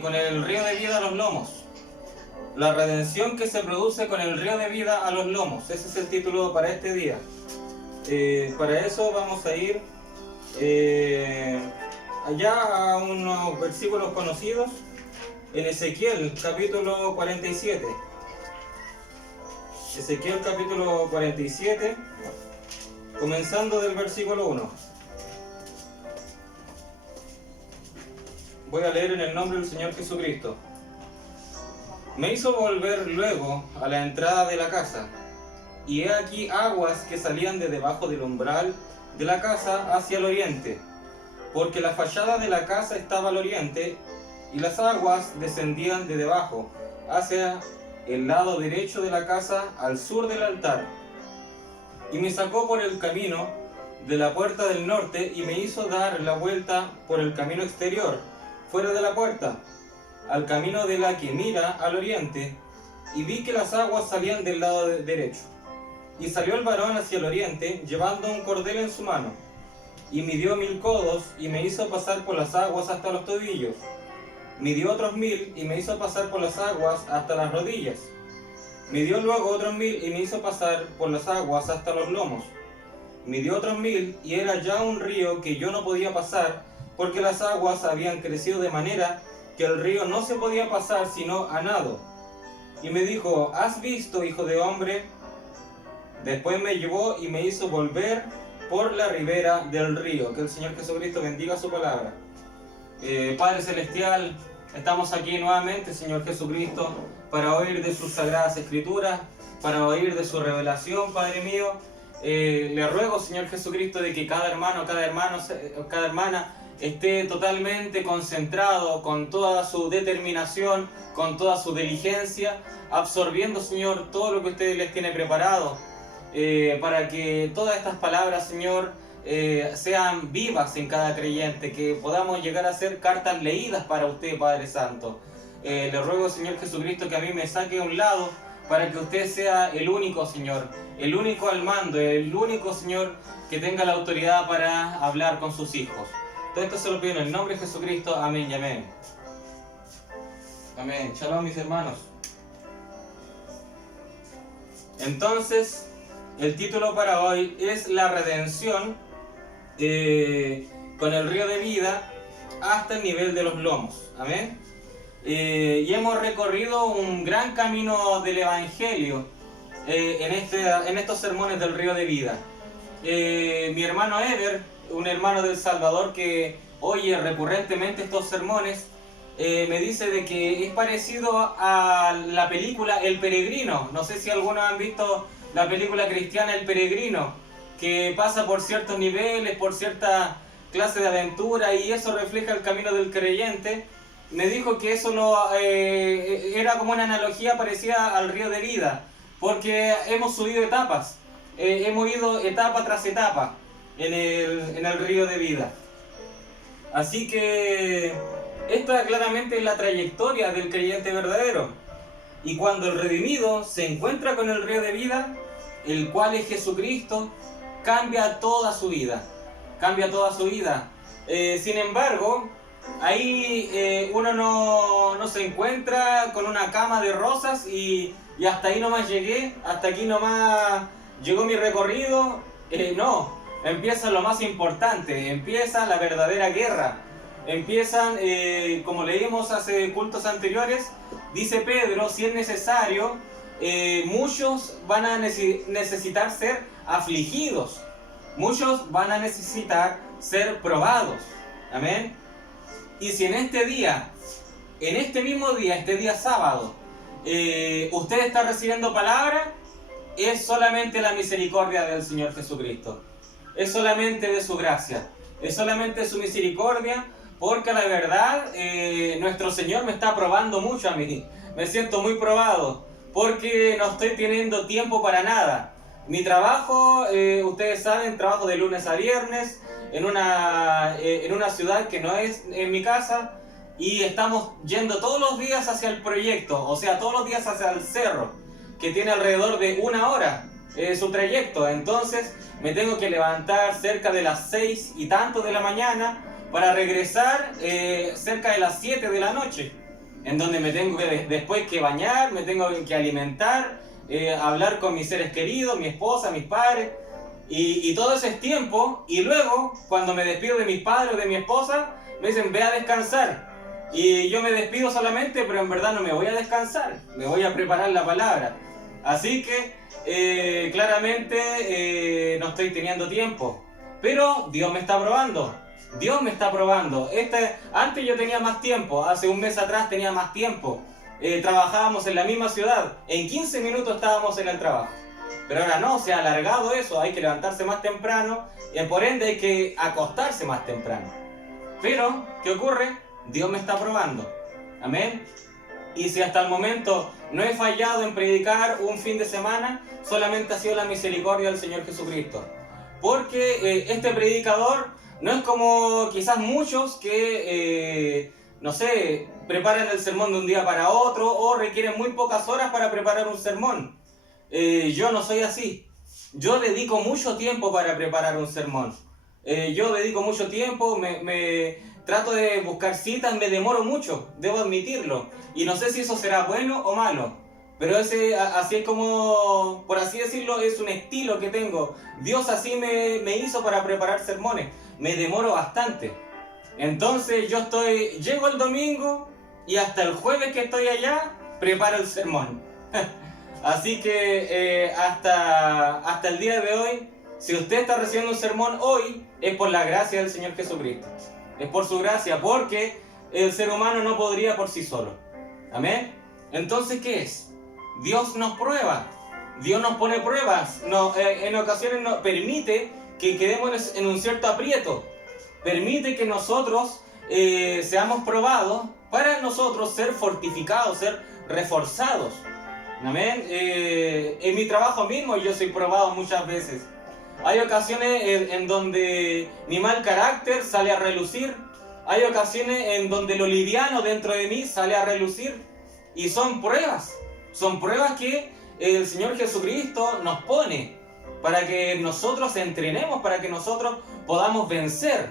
con el río de vida a los lomos. La redención que se produce con el río de vida a los lomos. Ese es el título para este día. Para eso vamos a ir allá a unos versículos conocidos en Ezequiel capítulo 47. Ezequiel capítulo 47, comenzando del versículo 1. Voy a leer en el nombre del Señor Jesucristo. Me hizo volver luego a la entrada de la casa, y he aquí aguas que salían de debajo del umbral de la casa hacia el oriente, porque la fachada de la casa estaba al oriente, y las aguas descendían de debajo hacia el lado derecho de la casa al sur del altar. Y me sacó por el camino de la puerta del norte y me hizo dar la vuelta por el camino exterior, fuera de la puerta, al camino de la que mira al oriente, y vi que las aguas salían del lado derecho. Y salió el varón hacia el oriente, llevando un cordel en su mano, y midió 1000 codos, y me hizo pasar por las aguas hasta los tobillos. Midió otros 1000, y me hizo pasar por las aguas hasta las rodillas. Midió luego otros 1000, y me hizo pasar por las aguas hasta los lomos. Midió otros 1000, y era ya un río que yo no podía pasar, porque las aguas habían crecido de manera que el río no se podía pasar sino a nado. Y me dijo: ¿has visto, hijo de hombre? Después me llevó y me hizo volver por la ribera del río. Que el Señor Jesucristo bendiga su palabra. Padre Celestial, estamos aquí nuevamente, Señor Jesucristo, para oír de sus sagradas escrituras, para oír de su revelación, Padre mío. Le ruego, Señor Jesucristo, de que cada hermano, cada hermana esté totalmente concentrado, con toda su determinación, con toda su diligencia, absorbiendo, Señor, todo lo que usted les tiene preparado, para que todas estas palabras, Señor, sean vivas en cada creyente, que podamos llegar a ser cartas leídas para usted, Padre Santo. Le ruego, Señor Jesucristo, que a mí me saque a un lado, para que usted sea el único, Señor, el único al mando, el único, Señor, que tenga la autoridad para hablar con sus hijos. Todo esto se lo pido en el nombre de Jesucristo. Amén y amén. Amén. Shalom, mis hermanos. Entonces, el título para hoy es la redención con el río de vida hasta el nivel de los lomos. Amén. Y hemos recorrido un gran camino del Evangelio en estos sermones del río de vida. Mi hermano Ever, un hermano del Salvador que oye recurrentemente estos sermones, me dice de que es parecido a la película El Peregrino. No sé si algunos han visto la película cristiana El Peregrino, que pasa por ciertos niveles, por cierta clase de aventura, y eso refleja el camino del creyente. Me dijo que eso era como una analogía parecida al río de vida, porque hemos subido etapas, hemos ido etapa tras etapa en el río de vida. Así que esta claramente es la trayectoria del creyente verdadero. Y cuando el redimido se encuentra con el río de vida, el cual es Jesucristo, cambia toda su vida. Cambia toda su vida. Sin embargo, ahí uno no se encuentra con una cama de rosas y hasta ahí nomás llegué, hasta aquí nomás llegó mi recorrido. No, empieza lo más importante, empieza la verdadera guerra. Empiezan, como leímos hace cultos anteriores, dice Pedro, si es necesario, muchos van a necesitar ser afligidos, muchos van a necesitar ser probados. Amén. Y si en este día, en este mismo día, este día sábado, usted está recibiendo palabra, es solamente la misericordia del Señor Jesucristo. Es solamente de su gracia, es solamente de su misericordia, porque la verdad, nuestro Señor me está probando mucho a mí. Me siento muy probado, porque no estoy teniendo tiempo para nada. Mi trabajo, ustedes saben, trabajo de lunes a viernes, en una ciudad que no es en mi casa, y estamos yendo todos los días hacia el proyecto, o sea, todos los días hacia el cerro, que tiene alrededor de 1 hora su trayecto. Entonces me tengo que levantar cerca de las 6 y tanto de la mañana para regresar cerca de las 7 de la noche. en donde me tengo que después que bañar, me tengo que alimentar, hablar con mis seres queridos, mi esposa, mis padres, y todo ese es tiempo, y luego, cuando me despido de mis padres o de mi esposa, me dicen, ve a descansar. Y yo me despido solamente, pero en verdad no me voy a descansar, me voy a preparar la palabra. Así que claramente no estoy teniendo tiempo, pero Dios me está probando. Dios me está probando. Antes yo tenía más tiempo, hace un mes atrás tenía más tiempo. Trabajábamos en la misma ciudad, en 15 minutos estábamos en el trabajo. Pero ahora no, se ha alargado eso, hay que levantarse más temprano y por ende hay que acostarse más temprano. Pero, ¿qué ocurre? Dios me está probando. Amén. Y si hasta el momento no he fallado en predicar un fin de semana, solamente ha sido la misericordia del Señor Jesucristo. Porque este predicador no es como quizás muchos que, no sé, preparan el sermón de un día para otro o requieren muy pocas horas para preparar un sermón. Yo no soy así. Yo dedico mucho tiempo para preparar un sermón. Yo dedico mucho tiempo, trato de buscar citas, me demoro mucho, debo admitirlo. Y no sé si eso será bueno o malo. Pero así es como, por así decirlo, es un estilo que tengo. Dios así me hizo para preparar sermones. Me demoro bastante. Entonces llego el domingo y hasta el jueves que estoy allá, preparo el sermón. Así que hasta el día de hoy, si usted está recibiendo un sermón hoy, es por la gracia del Señor Jesucristo. Es por su gracia, porque el ser humano no podría por sí solo. Amén. Entonces, ¿qué es? Dios nos prueba. Dios nos pone pruebas. En ocasiones nos permite que quedemos en un cierto aprieto. Permite que nosotros seamos probados para nosotros ser fortificados, ser reforzados. Amén. En mi trabajo mismo yo soy probado muchas veces. Hay ocasiones en donde mi mal carácter sale a relucir. Hay ocasiones en donde lo liviano dentro de mí sale a relucir. Y son pruebas. Son pruebas que el Señor Jesucristo nos pone para que nosotros entrenemos, para que nosotros podamos vencer.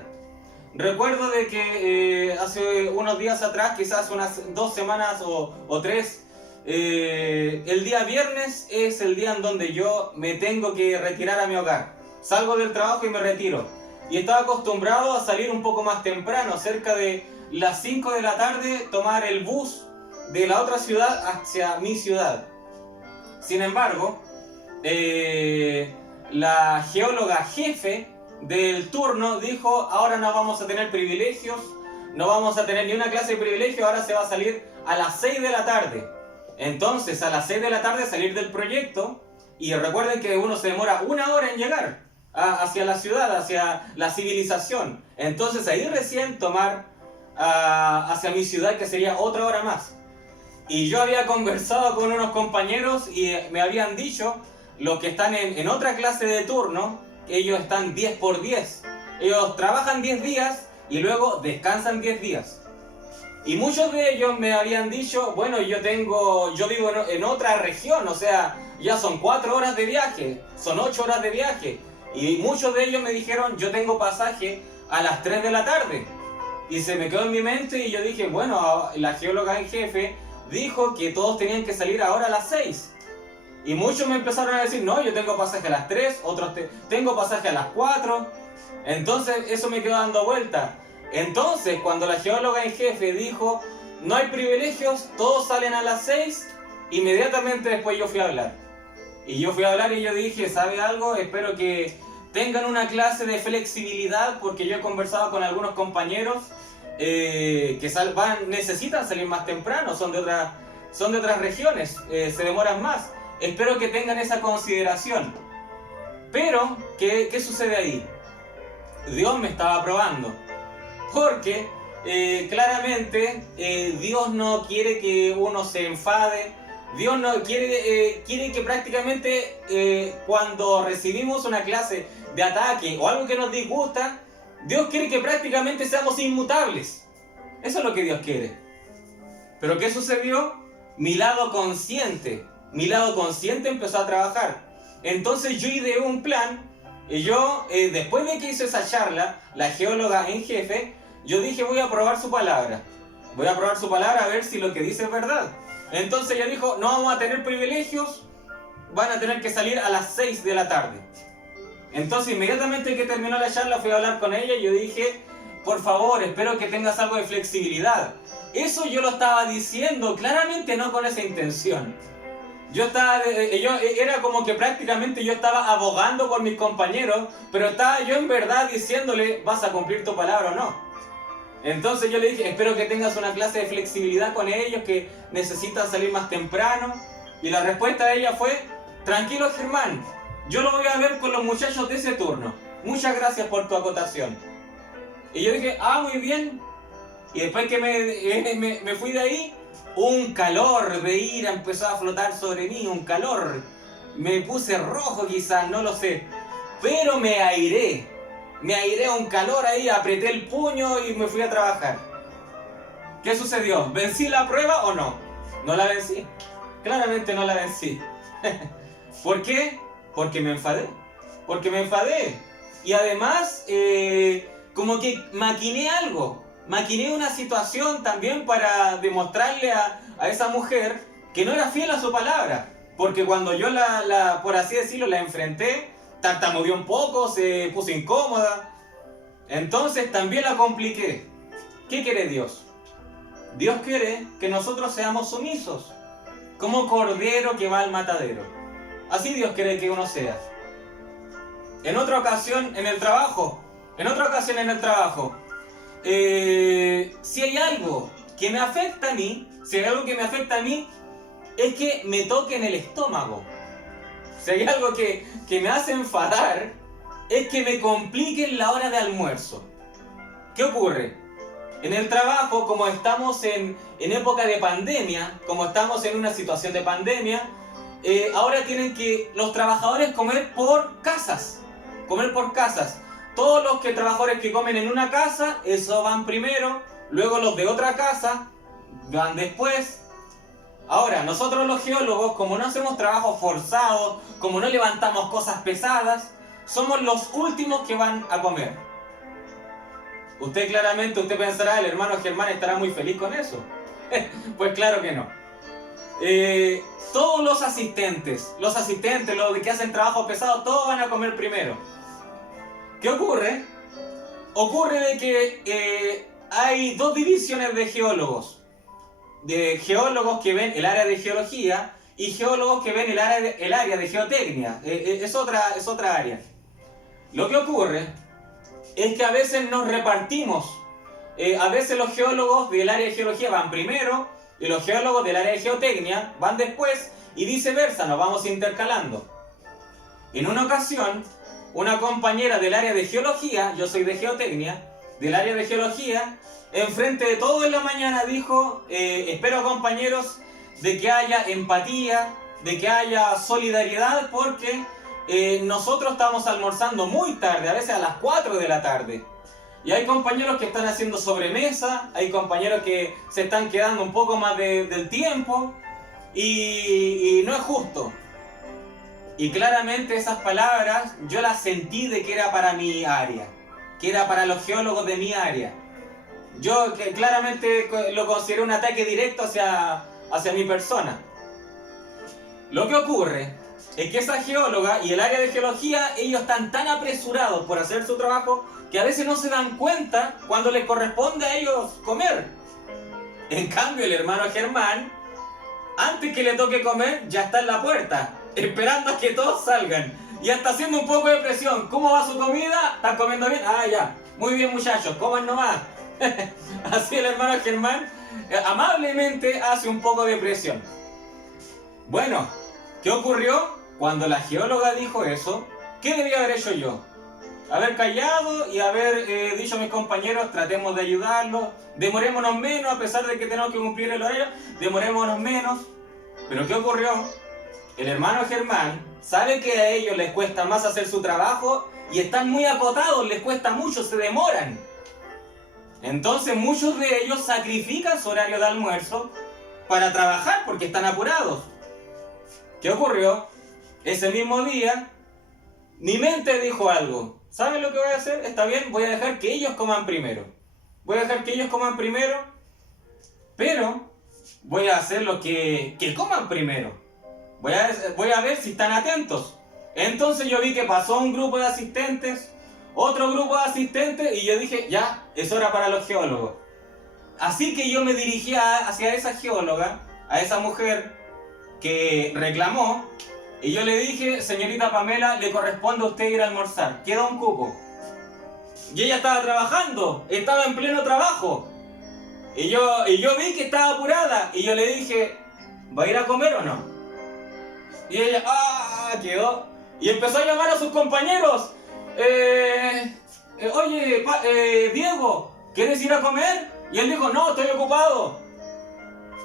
Recuerdo de que hace unos días atrás, quizás unas 2 semanas o 3, el día viernes es el día en donde yo me tengo que retirar a mi hogar. Salgo del trabajo y me retiro. Y estaba acostumbrado a salir un poco más temprano, cerca de las 5 de la tarde, tomar el bus de la otra ciudad hacia mi ciudad. Sin embargo, la geóloga jefe del turno dijo, ahora no vamos a tener privilegios, no vamos a tener ni una clase de privilegio, ahora se va a salir a las 6 de la tarde. Entonces, a las 6 de la tarde salir del proyecto, y recuerden que uno se demora 1 hora en llegar hacia la ciudad, hacia la civilización. Entonces, ahí recién tomar hacia mi ciudad, que sería otra hora más. Y yo había conversado con unos compañeros y me habían dicho, los que están en otra clase de turno, ellos están 10 por 10. Ellos trabajan 10 días y luego descansan 10 días. Y muchos de ellos me habían dicho, bueno, yo vivo en otra región, o sea, ya son 4 horas de viaje, son 8 horas de viaje. Y muchos de ellos me dijeron, yo tengo pasaje a las 3 de la tarde. Y se me quedó en mi mente y yo dije, bueno, la geóloga en jefe dijo que todos tenían que salir ahora a las 6. Y muchos me empezaron a decir, no, yo tengo pasaje a las 3, otros tengo pasaje a las 4. Entonces eso me quedó dando vuelta. Entonces cuando la geóloga en jefe dijo, no hay privilegios, todos salen a las 6, inmediatamente después yo fui a hablar. Y yo fui a hablar y yo dije, ¿sabe algo? Espero que tengan una clase de flexibilidad, porque yo he conversado con algunos compañeros que necesitan salir más temprano, son de otras regiones, se demoran más. Espero que tengan esa consideración. Pero, ¿qué sucede ahí? Dios me estaba probando. Porque claramente Dios no quiere que uno se enfade. Dios no quiere que prácticamente cuando recibimos una clase de ataque o algo que nos disgusta, Dios quiere que prácticamente seamos inmutables. Eso es lo que Dios quiere. Pero ¿qué sucedió? Mi lado consciente empezó a trabajar. Entonces yo ideé un plan. Y yo, después de que hice esa charla, la geóloga en jefe, yo dije, voy a probar su palabra. Voy a probar su palabra a ver si lo que dice es verdad. Entonces ella dijo, no vamos a tener privilegios, van a tener que salir a las 6 de la tarde. Entonces inmediatamente que terminó la charla fui a hablar con ella y yo dije, por favor, espero que tengas algo de flexibilidad. Eso yo lo estaba diciendo, claramente no con esa intención. Era como que prácticamente yo estaba abogando por mis compañeros, pero estaba yo en verdad diciéndole, vas a cumplir tu palabra o no. Entonces yo le dije, espero que tengas una clase de flexibilidad con ellos, que necesitan salir más temprano. Y la respuesta de ella fue, tranquilo Germán, yo lo voy a ver con los muchachos de ese turno. Muchas gracias por tu acotación. Y yo dije, muy bien. Y después que me fui de ahí, un calor de ira empezó a flotar sobre mí, un calor. Me puse rojo quizás, no lo sé. Pero me airé un calor ahí, apreté el puño y me fui a trabajar. ¿Qué sucedió? ¿Vencí la prueba o no? No la vencí. Claramente no la vencí. ¿Por qué? Porque me enfadé. Y además, como que maquiné algo. Maquiné una situación también para demostrarle a esa mujer que no era fiel a su palabra. Porque cuando yo por así decirlo, la enfrenté, tartamudeó un poco, se puso incómoda. Entonces también la compliqué. ¿Qué quiere Dios? Dios quiere que nosotros seamos sumisos, como cordero que va al matadero. Así Dios quiere que uno sea. En otra ocasión en el trabajo, si hay algo que me afecta a mí, es que me toque en el estómago. Si hay algo que me hace enfadar, es que me compliquen la hora de almuerzo. ¿Qué ocurre? En el trabajo, como estamos en época de pandemia, como estamos en una situación de pandemia, ahora tienen que los trabajadores comer por casas. Todos los trabajadores que comen en una casa, eso van primero, luego los de otra casa van después. Ahora, nosotros los geólogos, como no hacemos trabajos forzados, como no levantamos cosas pesadas, somos los últimos que van a comer. Usted pensará, el hermano Germán estará muy feliz con eso. Pues claro que no. Todos los asistentes, los que hacen trabajo pesado, todos van a comer primero. ¿Qué ocurre? Ocurre de que hay dos divisiones de geólogos. De geólogos que ven el área de geología y geólogos que ven el área de geotecnia. Es otra área. Lo que ocurre es que a veces nos repartimos. A veces los geólogos del área de geología van primero y los geólogos del área de geotecnia van después y viceversa, nos vamos intercalando. En una ocasión, una compañera del área de geología, yo soy de geotecnia, del área de geología, enfrente de todo en la mañana dijo, espero compañeros de que haya empatía, de que haya solidaridad, porque nosotros estamos almorzando muy tarde, a veces a las 4 de la tarde. Y hay compañeros que están haciendo sobremesa, hay compañeros que se están quedando un poco más del tiempo, y no es justo. Y claramente esas palabras yo las sentí de que era para mi área, que era para los geólogos de mi área. Yo claramente lo consideré un ataque directo hacia mi persona. Lo que ocurre es que esa geóloga y el área de geología, ellos están tan apresurados por hacer su trabajo que a veces no se dan cuenta cuando les corresponde a ellos comer. En cambio, el hermano Germán, antes que le toque comer, ya está en la puerta, esperando a que todos salgan. Y está haciendo un poco de presión. ¿Cómo va su comida? ¿Están comiendo bien? Ya. Muy bien, muchachos, coman nomás. Así el hermano Germán amablemente hace un poco de presión. Bueno, ¿qué ocurrió? Cuando la geóloga dijo eso, ¿qué debía haber hecho yo? Haber callado y haber dicho a mis compañeros, tratemos de ayudarlos, demorémonos menos, a pesar de que tenemos que cumplir el horario, demorémonos menos. Pero ¿qué ocurrió? El hermano Germán sabe que a ellos les cuesta más hacer su trabajo y están muy acotados, les cuesta mucho, se demoran. Entonces muchos de ellos sacrifican su horario de almuerzo para trabajar porque están apurados. ¿Qué ocurrió? Ese mismo día, mi mente dijo algo. ¿Saben lo que voy a hacer? Está bien, voy a dejar que ellos coman primero. pero voy a hacer lo que coman primero. Voy a ver si están atentos. Entonces yo vi que pasó un grupo de asistentes, otro grupo de asistentes, y yo dije, ya, es hora para los geólogos. Así que yo me dirigí hacia esa geóloga, a esa mujer que reclamó, y yo le dije, señorita Pamela, le corresponde a usted ir a almorzar, queda un cupo. Y ella estaba trabajando, estaba en pleno trabajo. Y yo vi que estaba apurada, y yo le dije, ¿va a ir a comer o no? Y ella, quedó. Y empezó a llamar a sus compañeros. Oye, Diego, ¿quieres ir a comer? Y él dijo, no, estoy ocupado.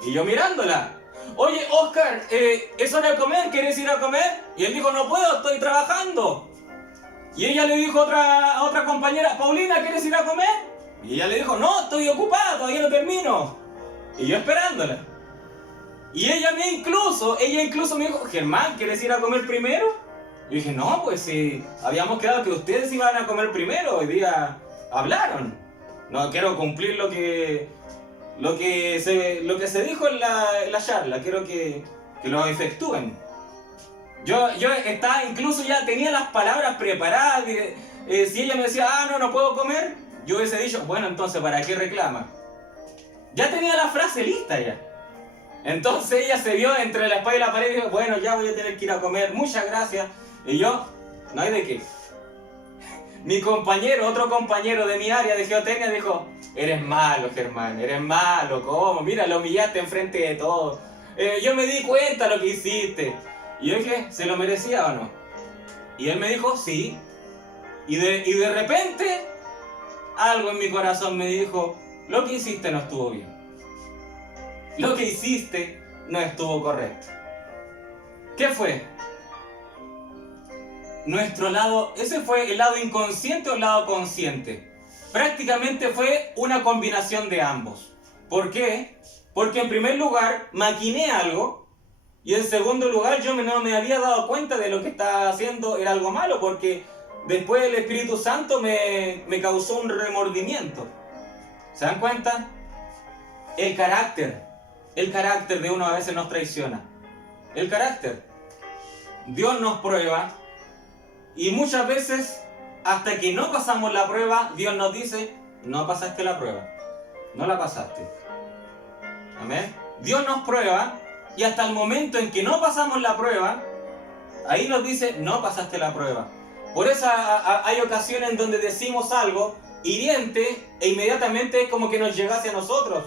Y yo mirándola. Oye, Oscar, ¿es hora de comer? ¿Quieres ir a comer? Y él dijo, no puedo, estoy trabajando. Y ella le dijo a otra compañera, Paulina, ¿quieres ir a comer? Y ella le dijo, no, estoy ocupada, todavía no termino. Y yo esperándola. Y ella incluso me dijo, Germán, ¿quieres ir a comer primero? Y dije, no, pues sí, habíamos quedado que ustedes iban a comer primero, hoy día hablaron. No quiero cumplir lo que se dijo en la charla, quiero que lo efectúen. Yo estaba, incluso ya tenía las palabras preparadas, si ella me decía, no puedo comer, yo hubiese dicho, bueno, entonces, ¿para qué reclama? Ya tenía la frase lista ya. Entonces ella se vio entre la espalda y la pared y dijo, bueno, ya voy a tener que ir a comer, muchas gracias. Y yo, no hay de qué. Mi compañero, otro compañero de mi área de geotecnia dijo, eres malo, Germán, eres malo, ¿cómo? Mira, lo humillaste enfrente de todos. Yo me di cuenta de lo que hiciste. Y yo dije, ¿se lo merecía o no? Y él me dijo, sí. Y de repente, algo en mi corazón me dijo, lo que hiciste no estuvo bien. Lo que hiciste no estuvo correcto. ¿Qué fue? Nuestro lado, ese fue el lado inconsciente o el lado consciente. Prácticamente fue una combinación de ambos. ¿Por qué? Porque en primer lugar maquiné algo y en segundo lugar yo no me había dado cuenta de lo que estaba haciendo era algo malo, porque después el Espíritu Santo me causó un remordimiento. ¿Se dan cuenta? El carácter de uno a veces nos traiciona. El carácter. Dios nos prueba y muchas veces hasta que no pasamos la prueba, Dios nos dice, no pasaste la prueba, no la pasaste. Amén. Dios nos prueba y hasta el momento en que no pasamos la prueba, ahí nos dice, no pasaste la prueba. Por eso hay ocasiones en donde decimos algo hiriente e inmediatamente es como que nos llegase a nosotros.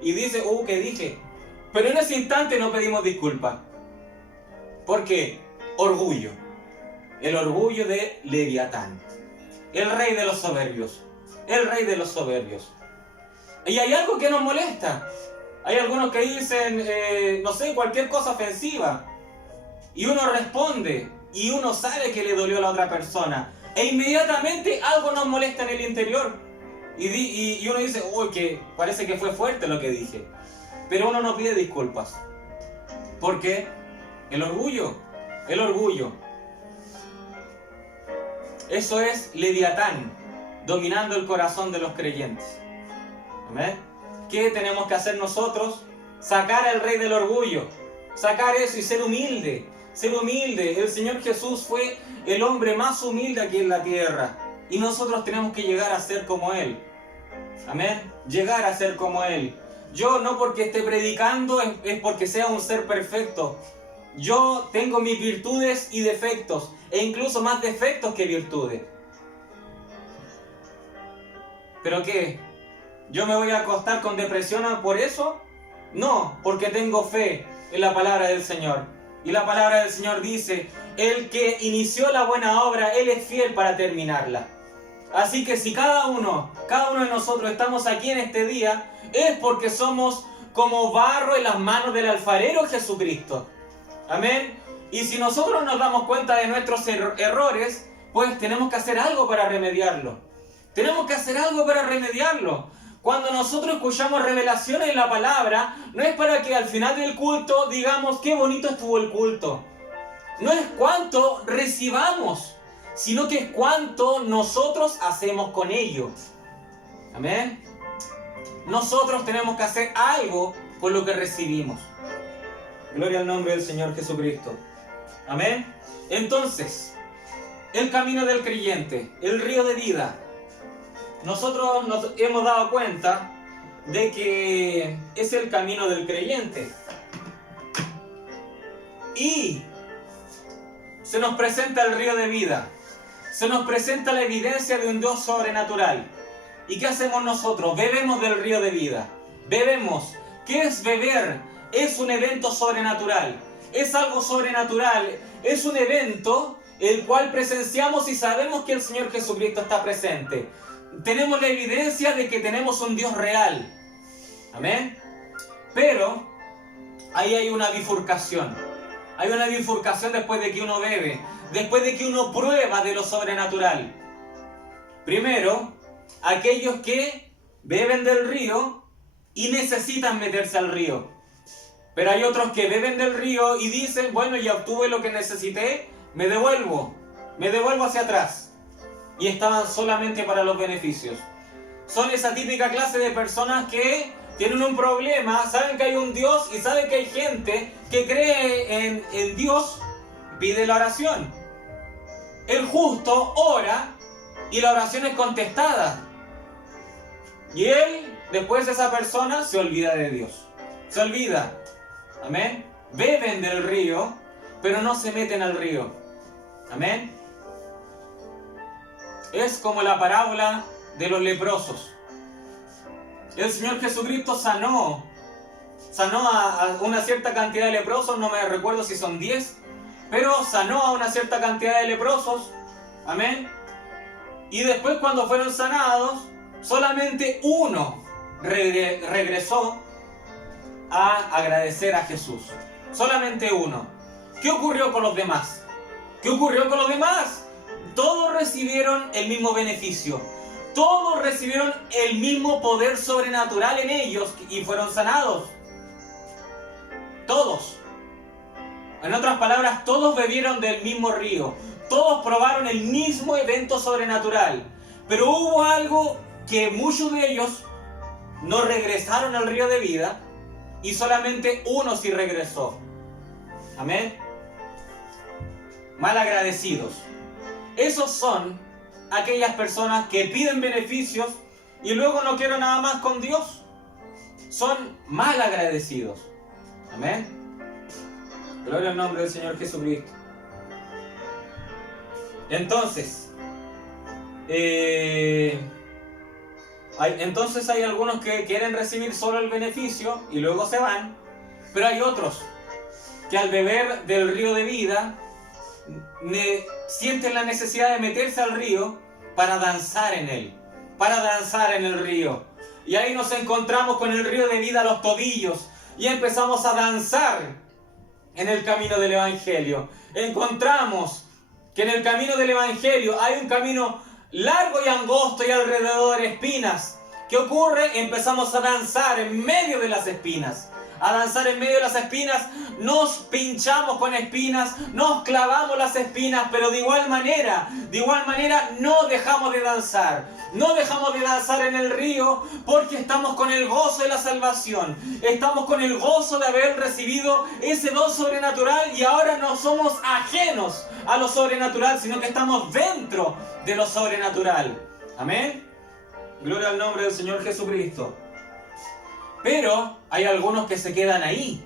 Y dice, ¿qué dije? Pero en ese instante no pedimos disculpas. ¿Por qué? Orgullo. El orgullo de Leviatán. El rey de los soberbios. El rey de los soberbios. Y hay algo que nos molesta. Hay algunos que dicen, no sé, cualquier cosa ofensiva. Y uno responde. Y uno sabe que le dolió a la otra persona. E inmediatamente algo nos molesta en el interior. Y uno dice, que parece que fue fuerte lo que dije. Pero uno no pide disculpas. ¿Por qué? El orgullo. El orgullo. Eso es Leviatán, dominando el corazón de los creyentes. ¿Amén? ¿Qué tenemos que hacer nosotros? Sacar al rey del orgullo. Sacar eso y ser humilde. Ser humilde. El Señor Jesús fue el hombre más humilde aquí en la tierra. Y nosotros tenemos que llegar a ser como Él. Amén. Llegar a ser como Él. Yo no porque esté predicando es porque sea un ser perfecto. Yo tengo mis virtudes y defectos. E incluso más defectos que virtudes. ¿Pero qué? ¿Yo me voy a acostar con depresión por eso? No, porque tengo fe en la palabra del Señor. Y la palabra del Señor dice, el que inició la buena obra, Él es fiel para terminarla. Así que si cada uno de nosotros estamos aquí en este día, es porque somos como barro en las manos del alfarero Jesucristo. Amén. Y si nosotros nos damos cuenta de nuestros errores, pues tenemos que hacer algo para remediarlo. Tenemos que hacer algo para remediarlo. Cuando nosotros escuchamos revelaciones en la palabra, no es para que al final del culto digamos qué bonito estuvo el culto. No es cuánto recibamos, sino que es cuánto nosotros hacemos con ello. Amén. nosotros tenemos que hacer algo por lo que recibimos. Gloria al nombre del Señor Jesucristo. Amén. Entonces, el camino del creyente, el río de vida. Nosotros nos hemos dado cuenta de que es el camino del creyente. Y se nos presenta el río de vida. Se nos presenta la evidencia de un Dios sobrenatural. ¿Y qué hacemos nosotros? Bebemos del río de vida. Bebemos. ¿Qué es beber? Es un evento sobrenatural. Es algo sobrenatural. Es un evento el cual presenciamos y sabemos que el Señor Jesucristo está presente. Tenemos la evidencia de que tenemos un Dios real. Amén. Pero ahí hay una bifurcación. Hay una bifurcación después de que uno bebe, después de que uno prueba de lo sobrenatural. Primero, aquellos que beben del río y necesitan meterse al río. Pero hay otros que beben del río y dicen, bueno, ya obtuve lo que necesité, me devuelvo hacia atrás. Y estaban solamente para los beneficios. Son esa típica clase de personas que tienen un problema, saben que hay un Dios y saben que hay gente que cree en Dios, pide la oración. El justo ora y la oración es contestada. Y él, después esa persona, se olvida de Dios. Se olvida. Amén. Beben del río, pero no se meten al río. Amén. Es como la parábola de los leprosos. El Señor Jesucristo sanó a una cierta cantidad de leprosos, no me recuerdo si son 10, pero sanó a una cierta cantidad de leprosos. Amén. Y después, cuando fueron sanados, solamente uno regresó a agradecer a Jesús. Solamente uno. ¿Qué ocurrió con los demás? ¿Qué ocurrió con los demás? Todos recibieron el mismo beneficio. Todos recibieron el mismo poder sobrenatural en ellos y fueron sanados. Todos. En otras palabras, todos bebieron del mismo río. Todos probaron el mismo evento sobrenatural. Pero hubo algo que muchos de ellos no regresaron al río de vida y solamente uno sí regresó. Amén. Malagradecidos. Esos son aquellas personas que piden beneficios y luego no quieren nada más con Dios. Son malagradecidos. Amén. Gloria al nombre del Señor Jesucristo. Entonces, hay algunos que quieren recibir solo el beneficio y luego se van, pero hay otros que al beber del río de vida sienten la necesidad de meterse al río para danzar en él, para danzar en el río. Y ahí nos encontramos con el río de vida a los tobillos y empezamos a danzar en el camino del Evangelio. Encontramos que en el camino del Evangelio hay un camino largo y angosto y alrededor espinas. ¿Qué ocurre? Empezamos a danzar en medio de las espinas. A danzar en medio de las espinas, nos pinchamos con espinas, nos clavamos las espinas, pero de igual manera no dejamos de danzar. No dejamos de danzar en el río porque estamos con el gozo de la salvación. Estamos con el gozo de haber recibido ese don sobrenatural y ahora no somos ajenos a lo sobrenatural, sino que estamos dentro de lo sobrenatural. Amén. Gloria al nombre del Señor Jesucristo. Pero hay algunos que se quedan ahí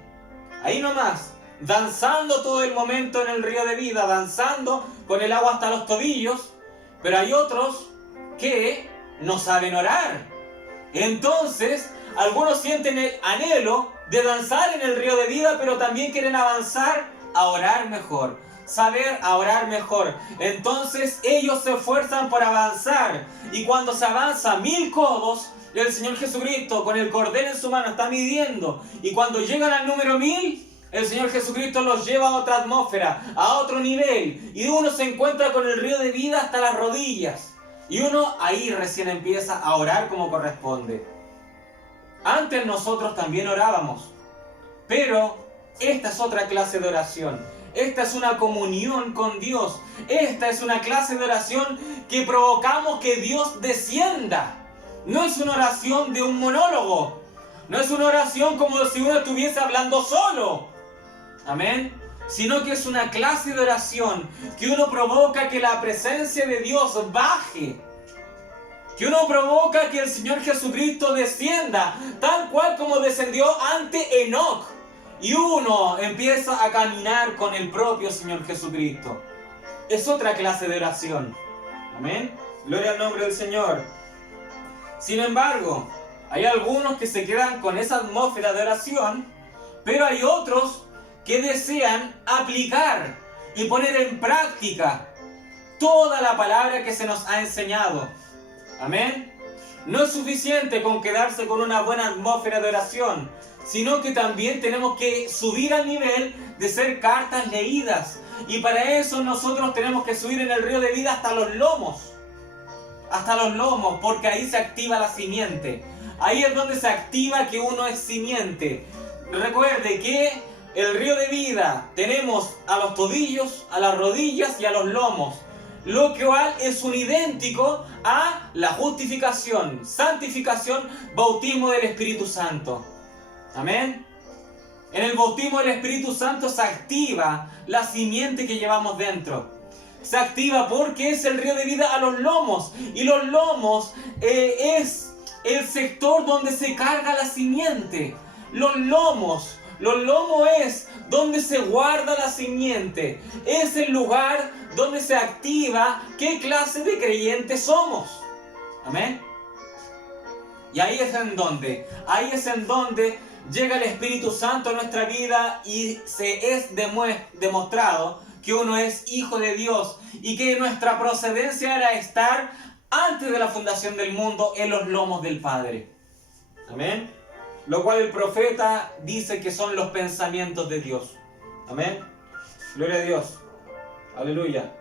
nomás, danzando todo el momento en el río de vida, danzando con el agua hasta los tobillos. Pero hay otros que no saben orar. Entonces, algunos sienten el anhelo de danzar en el río de vida, pero también quieren avanzar a orar mejor, saber a orar mejor. Entonces, ellos se esfuerzan por avanzar. Y cuando se avanza 1000 codos, el Señor Jesucristo con el cordel en su mano está midiendo. Y cuando llegan al número 1000, el Señor Jesucristo los lleva a otra atmósfera, a otro nivel. Y uno se encuentra con el río de vida hasta las rodillas. Y uno ahí recién empieza a orar como corresponde. Antes nosotros también orábamos. Pero esta es otra clase de oración. Esta es una comunión con Dios. Esta es una clase de oración que provocamos que Dios descienda. No es una oración de un monólogo. No es una oración como si uno estuviese hablando solo. Amén. Sino que es una clase de oración que uno provoca que la presencia de Dios baje. Que uno provoca que el Señor Jesucristo descienda, tal cual como descendió ante Enoc. Y uno empieza a caminar con el propio Señor Jesucristo. Es otra clase de oración. Amén. Gloria al nombre del Señor. Sin embargo, hay algunos que se quedan con esa atmósfera de oración, pero hay otros que desean aplicar y poner en práctica toda la palabra que se nos ha enseñado. Amén. No es suficiente con quedarse con una buena atmósfera de oración, sino que también tenemos que subir al nivel de ser cartas leídas. Y para eso nosotros tenemos que subir en el río de vida hasta los lomos. Hasta los lomos, porque ahí se activa la simiente. Ahí es donde se activa que uno es simiente. Recuerde que el río de vida tenemos a los tobillos, a las rodillas y a los lomos. Lo cual es un idéntico a la justificación, santificación, bautismo del Espíritu Santo. Amén. En el bautismo del Espíritu Santo se activa la simiente que llevamos dentro. Se activa porque es el río de vida a los lomos. Y los lomos es el sector donde se carga la simiente. Los lomos es donde se guarda la simiente. Es el lugar donde se activa qué clase de creyentes somos. Amén. Y ahí es en donde llega el Espíritu Santo a nuestra vida y se es demostrado que uno es hijo de Dios y que nuestra procedencia era estar antes de la fundación del mundo en los lomos del Padre. Amén. Lo cual el profeta dice que son los pensamientos de Dios. Amén. Gloria a Dios. Aleluya.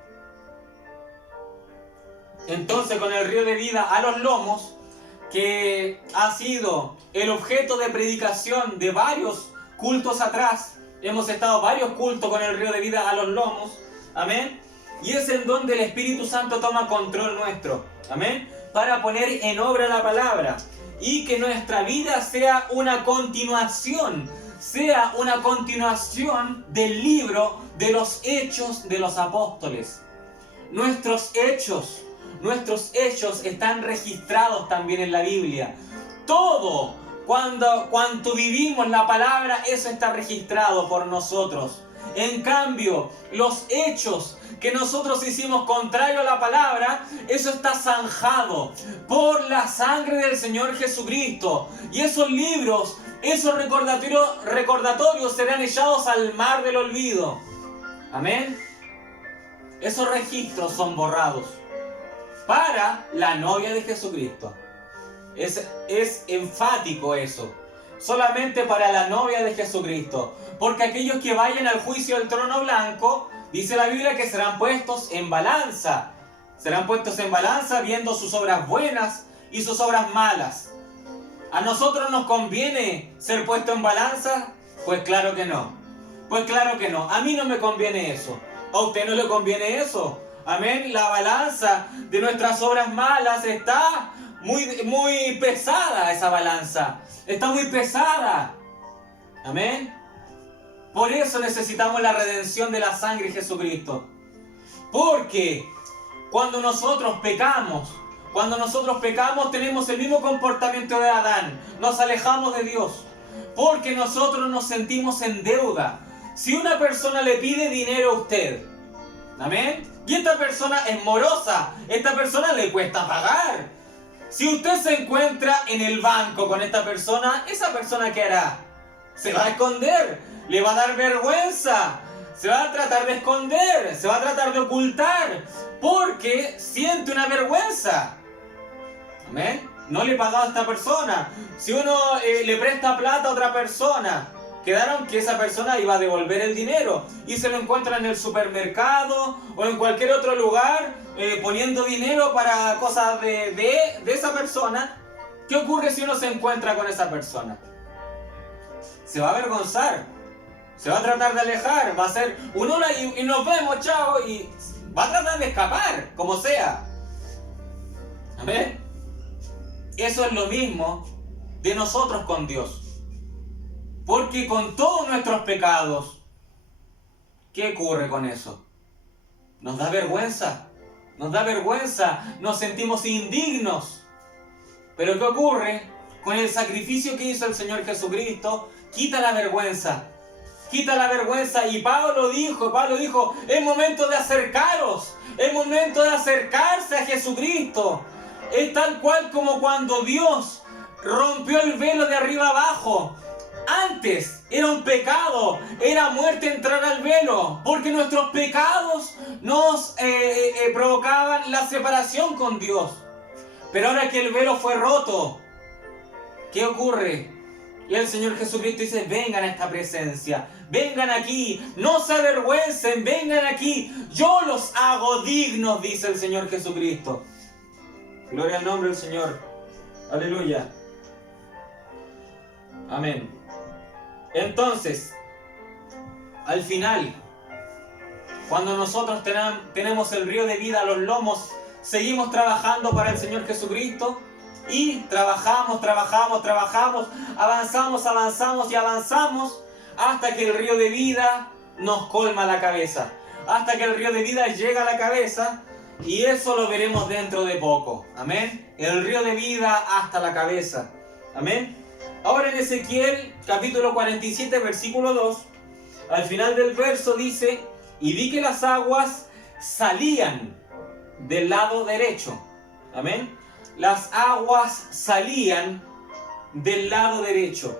Entonces, con el río de vida a los lomos, que ha sido el objeto de predicación de varios cultos atrás, hemos estado varios cultos con el río de vida a los lomos. Amén. Y es en donde el Espíritu Santo toma control nuestro. Amén. Para poner en obra la palabra. Y que nuestra vida sea una continuación del libro de los Hechos de los Apóstoles. Nuestros hechos están registrados también en la Biblia. Todo, cuanto vivimos la palabra, eso está registrado por nosotros. En cambio, los hechos que nosotros hicimos contrario a la palabra, eso está zanjado por la sangre del Señor Jesucristo. Y esos libros, esos recordatorios serán echados al mar del olvido. Amén. Esos registros son borrados para la novia de Jesucristo. Es enfático eso. Solamente para la novia de Jesucristo. Porque aquellos que vayan al juicio del trono blanco, dice la Biblia que serán puestos en balanza. Serán puestos en balanza viendo sus obras buenas y sus obras malas. ¿A nosotros nos conviene ser puesto en balanza? Pues claro que no. Pues claro que no. A mí no me conviene eso. ¿A usted no le conviene eso? Amén. La balanza de nuestras obras malas está muy pesada, esa balanza. Está muy pesada. Amén. Por eso necesitamos la redención de la sangre de Jesucristo. Porque cuando nosotros pecamos tenemos el mismo comportamiento de Adán. Nos alejamos de Dios. Porque nosotros nos sentimos en deuda. Si una persona le pide dinero a usted, amén, y esta persona es morosa, esta persona le cuesta pagar. Si usted se encuentra en el banco con esta persona, ¿esa persona qué hará? Se va a esconder, le va a dar vergüenza, se va a tratar de esconder, se va a tratar de ocultar, porque siente una vergüenza. Amén. No le he pagado a esta persona. Si uno le presta plata a otra persona, quedaron que esa persona iba a devolver el dinero y se lo encuentra en el supermercado o en cualquier otro lugar poniendo dinero para cosas de esa persona. ¿Qué ocurre si uno se encuentra con esa persona? Se va a avergonzar, se va a tratar de alejar, va a hacer un hola y nos vemos, chao, y va a tratar de escapar, como sea. Amén. Eso es lo mismo de nosotros con Dios. Porque con todos nuestros pecados, ¿qué ocurre con eso? Nos da vergüenza. Nos da vergüenza. Nos sentimos indignos. Pero ¿qué ocurre? Con el sacrificio que hizo el Señor Jesucristo, quita la vergüenza. Quita la vergüenza. Y Pablo dijo, es momento de acercaros. Es momento de acercarse a Jesucristo. Es tal cual como cuando Dios rompió el velo de arriba abajo. Antes era un pecado, era muerte entrar al velo, porque nuestros pecados nos provocaban la separación con Dios. Pero ahora que el velo fue roto, ¿qué ocurre? Y el Señor Jesucristo dice, vengan a esta presencia, vengan aquí, no se avergüencen, vengan aquí, yo los hago dignos, dice el Señor Jesucristo. Gloria al nombre del Señor. Aleluya. Amén. Entonces, al final, cuando nosotros tenemos el río de vida a los lomos, seguimos trabajando para el Señor Jesucristo y trabajamos, avanzamos hasta que el río de vida nos colma la cabeza, hasta que el río de vida llega a la cabeza, y eso lo veremos dentro de poco. Amén. El río de vida hasta la cabeza. Amén. Ahora en Ezequiel capítulo 47 versículo 2, al final del verso dice, y vi que las aguas salían del lado derecho. Amén. Las aguas salían del lado derecho.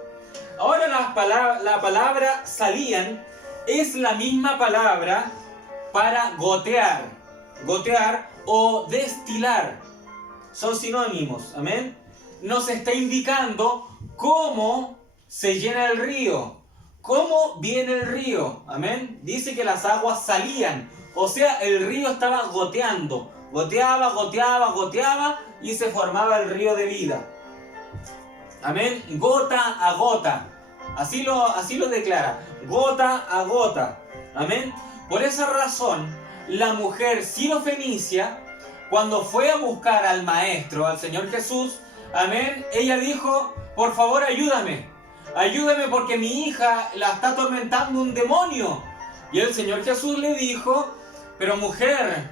Ahora la palabra salían es la misma palabra para gotear o destilar. Son sinónimos. Amén. Nos está indicando cómo se llena el río, cómo viene el río. Amén. Dice que las aguas salían, o sea, el río estaba goteando, goteaba y se formaba el río de vida. Amén. Gota a gota. Así lo declara. Gota a gota. Amén. Por esa razón, la mujer sirofenicia, cuando fue a buscar al Maestro, al Señor Jesús, amén, ella dijo, por favor ayúdame porque mi hija la está atormentando un demonio. Y el Señor Jesús le dijo, pero mujer,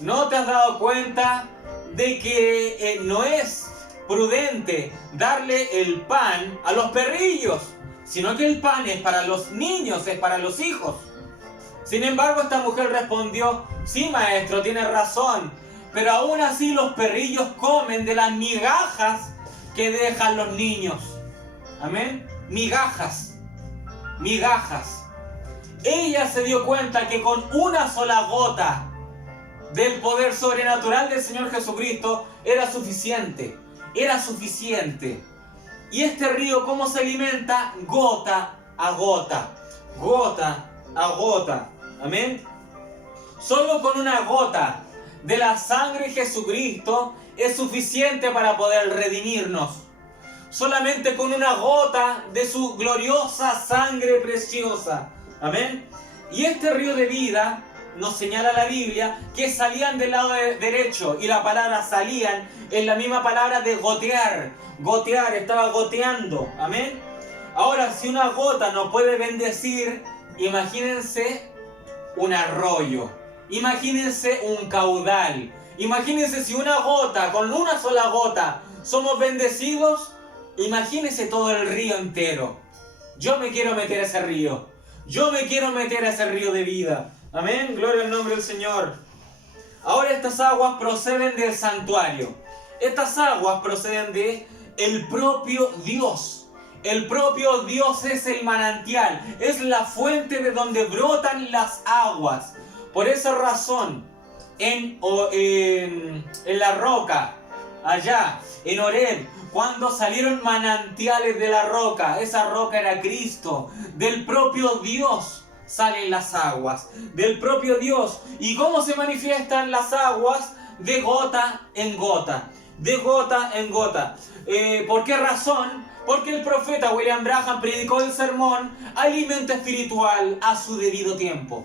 ¿no te has dado cuenta de que no es prudente darle el pan a los perrillos, sino que el pan es para los niños, es para los hijos? Sin embargo, esta mujer respondió, sí, maestro, tiene razón, pero aún así los perrillos comen de las migajas que dejan los niños. Amén. Migajas. Ella se dio cuenta que con una sola gota del poder sobrenatural del Señor Jesucristo era suficiente. Y este río, ¿cómo se alimenta? Gota a gota. Amén. Solo con una gota de la sangre de Jesucristo es suficiente para poder redimirnos. Solamente con una gota de su gloriosa sangre preciosa. Amén. Y este río de vida nos señala la Biblia que salían del lado derecho, y la palabra salían es la misma palabra de gotear. Gotear, estaba goteando. Amén. Ahora, si una gota nos puede bendecir, imagínense un arroyo. Imagínense un caudal. Imagínense si una gota, con una sola gota, somos bendecidos. Imagínense todo el río entero. Yo me quiero meter a ese río. Yo me quiero meter a ese río de vida. Amén. Gloria al nombre del Señor. Ahora estas aguas proceden del santuario. Estas aguas proceden de el propio Dios. El propio Dios es el manantial. Es la fuente de donde brotan las aguas. Por esa razón, en la roca, allá, en Horeb, cuando salieron manantiales de la roca, esa roca era Cristo. Del propio Dios salen las aguas. Del propio Dios. ¿Y cómo se manifiestan las aguas? De gota en gota. De gota en gota. ¿Por qué razón? Porque el profeta William Branham predicó el sermón alimento espiritual a su debido tiempo.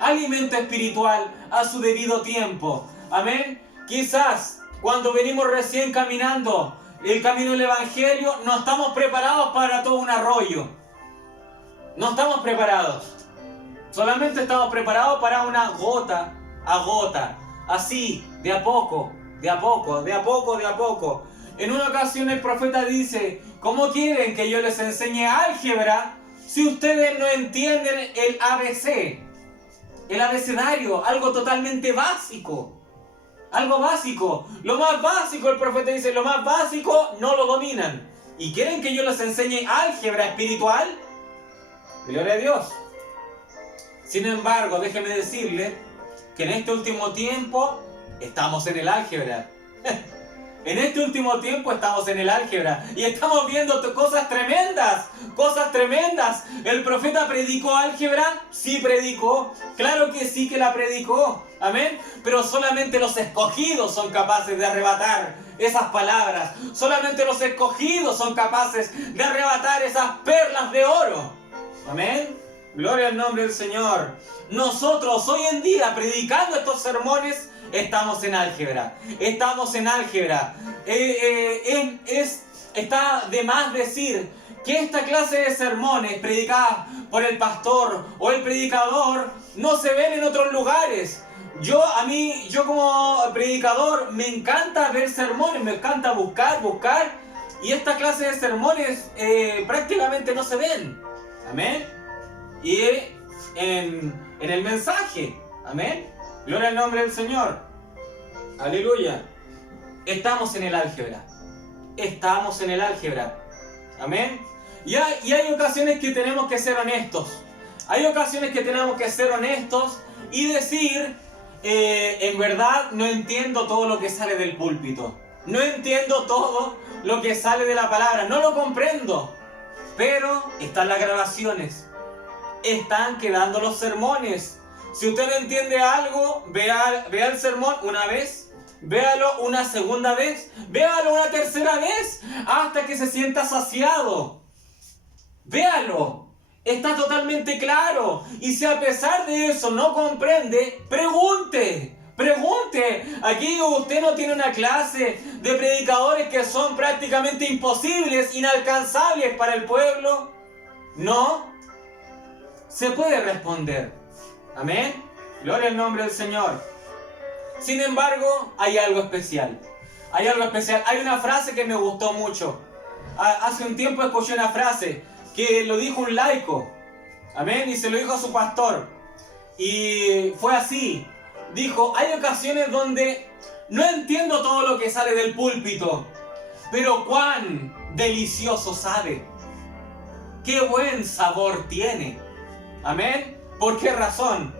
Alimento espiritual a su debido tiempo. Amén. Quizás cuando venimos recién caminando, el camino del Evangelio, no estamos preparados para todo un arroyo. No estamos preparados. Solamente estamos preparados para una gota a gota. Así, de a poco, de a poco, de a poco, de a poco. En una ocasión el profeta dice: ¿cómo quieren que yo les enseñe álgebra si ustedes no entienden el ABC? El abecedario, algo totalmente básico. Algo básico. Lo más básico, el profeta dice, lo más básico no lo dominan. ¿Y quieren que yo les enseñe álgebra espiritual? Gloria a Dios. Sin embargo, déjeme decirle que en este último tiempo estamos en el álgebra. En este último tiempo estamos en el álgebra y estamos viendo cosas tremendas, cosas tremendas. ¿El profeta predicó álgebra? Sí predicó, claro que sí que la predicó, amén. Pero solamente los escogidos son capaces de arrebatar esas palabras. Solamente los escogidos son capaces de arrebatar esas perlas de oro, amén. Gloria al nombre del Señor. Nosotros hoy en día predicando estos sermones estamos en álgebra. Estamos en álgebra. Está de más decir que esta clase de sermones predicadas por el pastor o el predicador no se ven en otros lugares. Yo como predicador me encanta ver sermones, me encanta buscar, y esta clase de sermones prácticamente no se ven. Amén. Y en el mensaje, amén. Gloria al nombre del Señor. Aleluya. Estamos en el álgebra. Estamos en el álgebra. Amén. Y hay ocasiones que tenemos que ser honestos. Hay ocasiones que tenemos que ser honestos y decir, en verdad no entiendo todo lo que sale del púlpito. No entiendo todo lo que sale de la palabra. No lo comprendo. Pero están las grabaciones. Están quedando los sermones. Si usted no entiende algo, vea el sermón una vez, véalo una segunda vez, véalo una tercera vez, hasta que se sienta saciado. Véalo, está totalmente claro. Y si a pesar de eso no comprende, pregunte. Aquí usted no tiene una clase de predicadores que son prácticamente imposibles, inalcanzables para el pueblo. No, se puede responder. Amén. Gloria al nombre del Señor. Sin embargo, hay algo especial. Hay algo especial. Hay una frase que me gustó mucho. Hace un tiempo escuché una frase que lo dijo un laico. Amén. Y se lo dijo a su pastor. Y fue así. Dijo: hay ocasiones donde no entiendo todo lo que sale del púlpito, pero cuán delicioso sabe. Qué buen sabor tiene. Amén. ¿Por qué razón?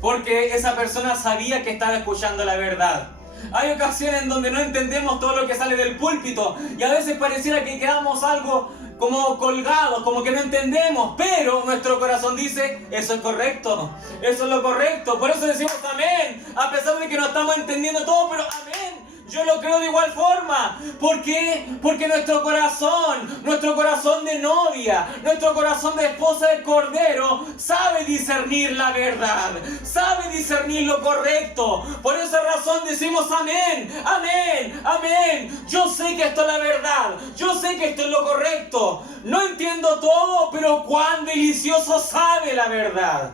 Porque esa persona sabía que estaba escuchando la verdad. Hay ocasiones en donde no entendemos todo lo que sale del púlpito y a veces pareciera que quedamos algo como colgados, como que no entendemos, pero nuestro corazón dice: eso es correcto, eso es lo correcto. Por eso decimos amén, a pesar de que no estamos entendiendo todo, pero amén. Yo lo creo de igual forma. ¿Por qué? Porque nuestro corazón de novia, nuestro corazón de esposa del Cordero, sabe discernir la verdad, sabe discernir lo correcto. Por esa razón decimos amén, amén, amén. Yo sé que esto es la verdad, yo sé que esto es lo correcto. No entiendo todo, pero cuán delicioso sabe la verdad.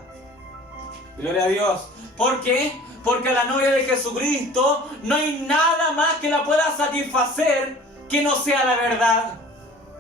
Gloria a Dios. ¿Por qué? Porque a la novia de Jesucristo no hay nada más que la pueda satisfacer que no sea la verdad.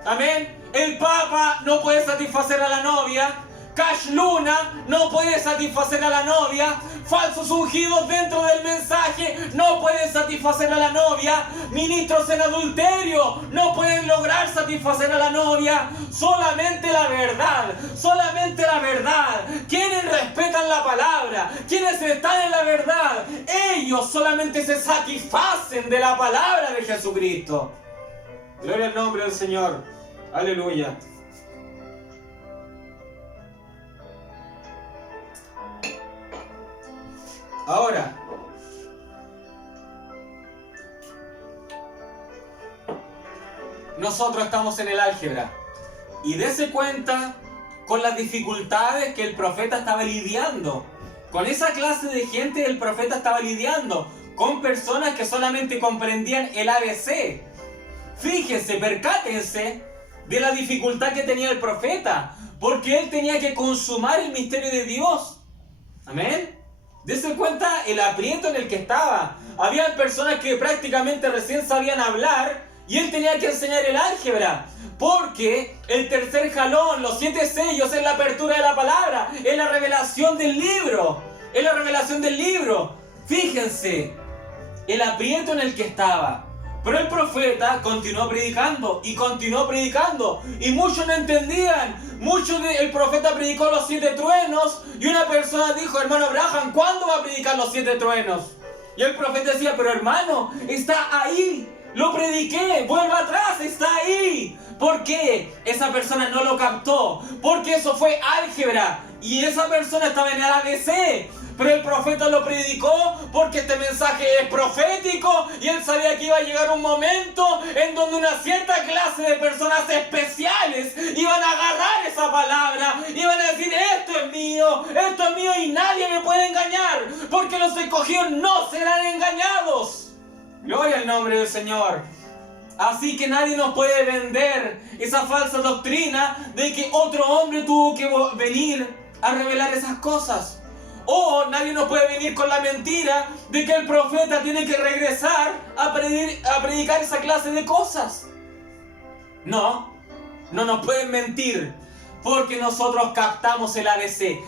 Amén. El Papa no puede satisfacer a la novia. Cash Luna no puede satisfacer a la novia. Falsos ungidos dentro del mensaje no pueden satisfacer a la novia. Ministros en adulterio no pueden lograr satisfacer a la novia. Solamente la verdad, solamente la verdad. Quienes respetan la palabra, quienes están en la verdad, ellos solamente se satisfacen de la palabra de Jesucristo. Gloria al nombre del Señor. Aleluya. Ahora, nosotros estamos en el álgebra y dése cuenta con las dificultades que el profeta estaba lidiando. Con esa clase de gente el profeta estaba lidiando, con personas que solamente comprendían el ABC. Fíjense, percátense de la dificultad que tenía el profeta, porque él tenía que consumar el misterio de Dios. Amén. Dese cuenta el aprieto en el que estaba. Había personas que prácticamente recién sabían hablar y él tenía que enseñar el álgebra, porque el tercer jalón, los 7 sellos, es la apertura de la palabra, es la revelación del libro. Es la revelación del libro. Fíjense el aprieto en el que estaba. Pero el profeta continuó predicando y continuó predicando. Y muchos no entendían. El profeta predicó los 7 truenos. Y una persona dijo: hermano Abraham, ¿cuándo va a predicar los 7 truenos? Y el profeta decía: pero hermano, está ahí. Lo prediqué, vuelva atrás, está ahí. ¿Por qué? Esa persona no lo captó. Porque eso fue álgebra. Y esa persona estaba en el ABC. Pero el profeta lo predicó porque este mensaje es profético y él sabía que iba a llegar un momento en donde una cierta clase de personas especiales iban a agarrar esa palabra, iban a decir: esto es mío y nadie me puede engañar, porque los escogidos no serán engañados. Gloria al nombre del Señor. Así que nadie nos puede vender esa falsa doctrina de que otro hombre tuvo que venir a revelar esas cosas. O nadie nos puede venir con la mentira de que el profeta tiene que regresar a predicar esa clase de cosas. No nos pueden mentir, porque nosotros captamos el ABC.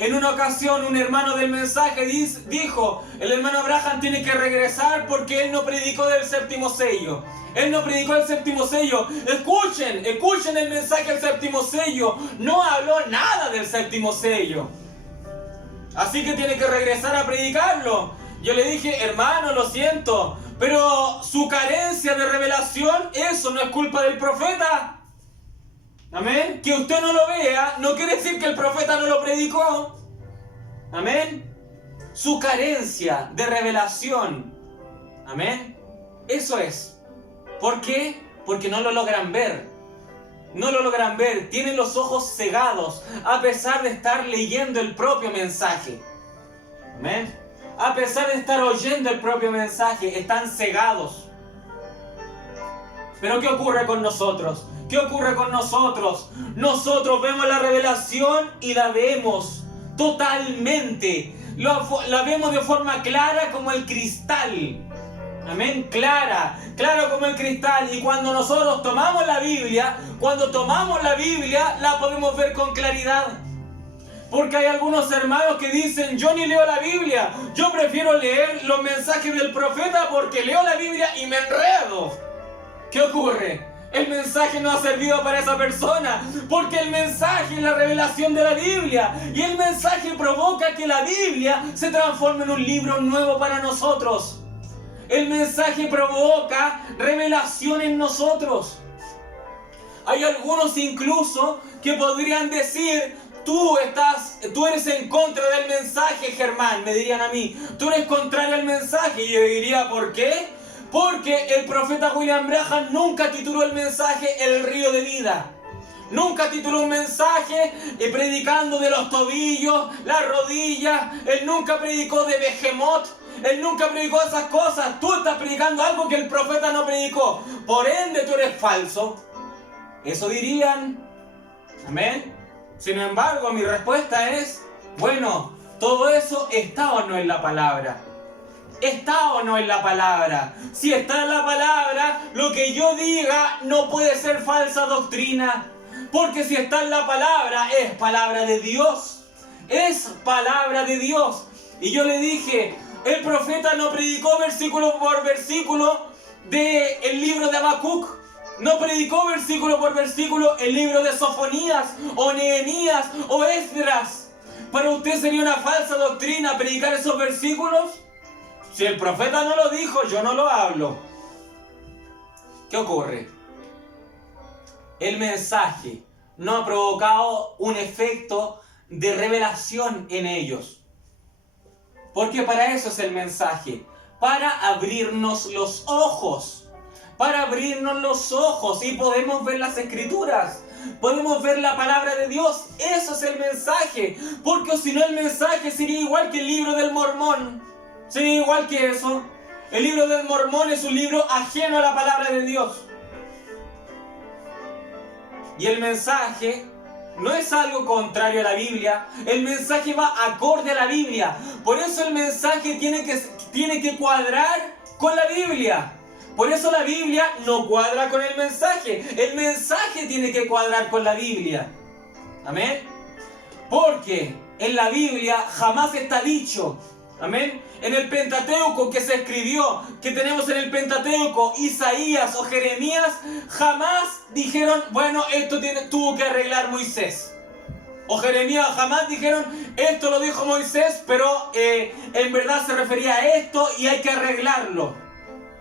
En una ocasión un hermano del mensaje dijo: el hermano Abraham tiene que regresar porque él no predicó del 7º sello. Él no predicó el 7º sello. Escuchen el mensaje del 7º sello. No habló nada del 7º sello. Así que tiene que regresar a predicarlo. Yo le dije: hermano, lo siento, pero su carencia de revelación, eso no es culpa del profeta. Amén. Que usted no lo vea no quiere decir que el profeta no lo predicó. Amén. Su carencia de revelación. Amén. Eso es. ¿Por qué? Porque no lo logran ver. No lo logran ver. Tienen los ojos cegados a pesar de estar leyendo el propio mensaje. Amén. A pesar de estar oyendo el propio mensaje, están cegados. Pero ¿qué ocurre con nosotros? ¿Qué ocurre con nosotros? Nosotros vemos la revelación y la vemos totalmente. La vemos de forma clara como el cristal. Amén, claro como el cristal. Y cuando nosotros tomamos la Biblia, la podemos ver con claridad. Porque hay algunos hermanos que dicen: yo ni leo la Biblia, yo prefiero leer los mensajes del profeta porque leo la Biblia y me enredo. ¿Qué ocurre? El mensaje no ha servido para esa persona, porque el mensaje es la revelación de la Biblia, y el mensaje provoca que la Biblia se transforme en un libro nuevo para nosotros. El mensaje provoca revelación en nosotros. Hay algunos incluso que podrían decir: tú eres en contra del mensaje, Germán, me dirían a mí. Tú eres contrario al mensaje. Y yo diría: ¿por qué? Porque el profeta William Branham nunca tituló el mensaje El río de vida. Nunca tituló un mensaje predicando de los tobillos, las rodillas. Él nunca predicó de Behemoth. Él nunca predicó esas cosas. Tú estás predicando algo que el profeta no predicó. Por ende, tú eres falso. Eso dirían. Amén. Sin embargo, mi respuesta es: bueno, todo eso está o no en la palabra. ¿Está o no en la palabra? Si está en la palabra, lo que yo diga no puede ser falsa doctrina. Porque si está en la palabra, es palabra de Dios. Es palabra de Dios. Y yo le dije: el profeta no predicó versículo por versículo del libro de Habacuc. No predicó versículo por versículo el libro de Sofonías, o Nehemías, o Esdras. ¿Para usted sería una falsa doctrina predicar esos versículos? Si el profeta no lo dijo, yo no lo hablo. ¿Qué ocurre? El mensaje no ha provocado un efecto de revelación en ellos. Porque para eso es el mensaje. Para abrirnos los ojos. Para abrirnos los ojos y podemos ver las escrituras. Podemos ver la palabra de Dios. Eso es el mensaje. Porque si no, el mensaje sería igual que el libro del Mormón. Sí, igual que eso. El libro del Mormón es un libro ajeno a la palabra de Dios. Y el mensaje no es algo contrario a la Biblia. El mensaje va acorde a la Biblia. Por eso el mensaje tiene que cuadrar con la Biblia. Por eso la Biblia no cuadra con el mensaje. El mensaje tiene que cuadrar con la Biblia. Amén. Porque en la Biblia jamás está dicho, amén, en el Pentateuco que se escribió, que tenemos en el Pentateuco, Isaías o Jeremías, jamás dijeron, bueno, esto tuvo que arreglar Moisés. O Jeremías jamás dijeron, esto lo dijo Moisés, pero en verdad se refería a esto y hay que arreglarlo.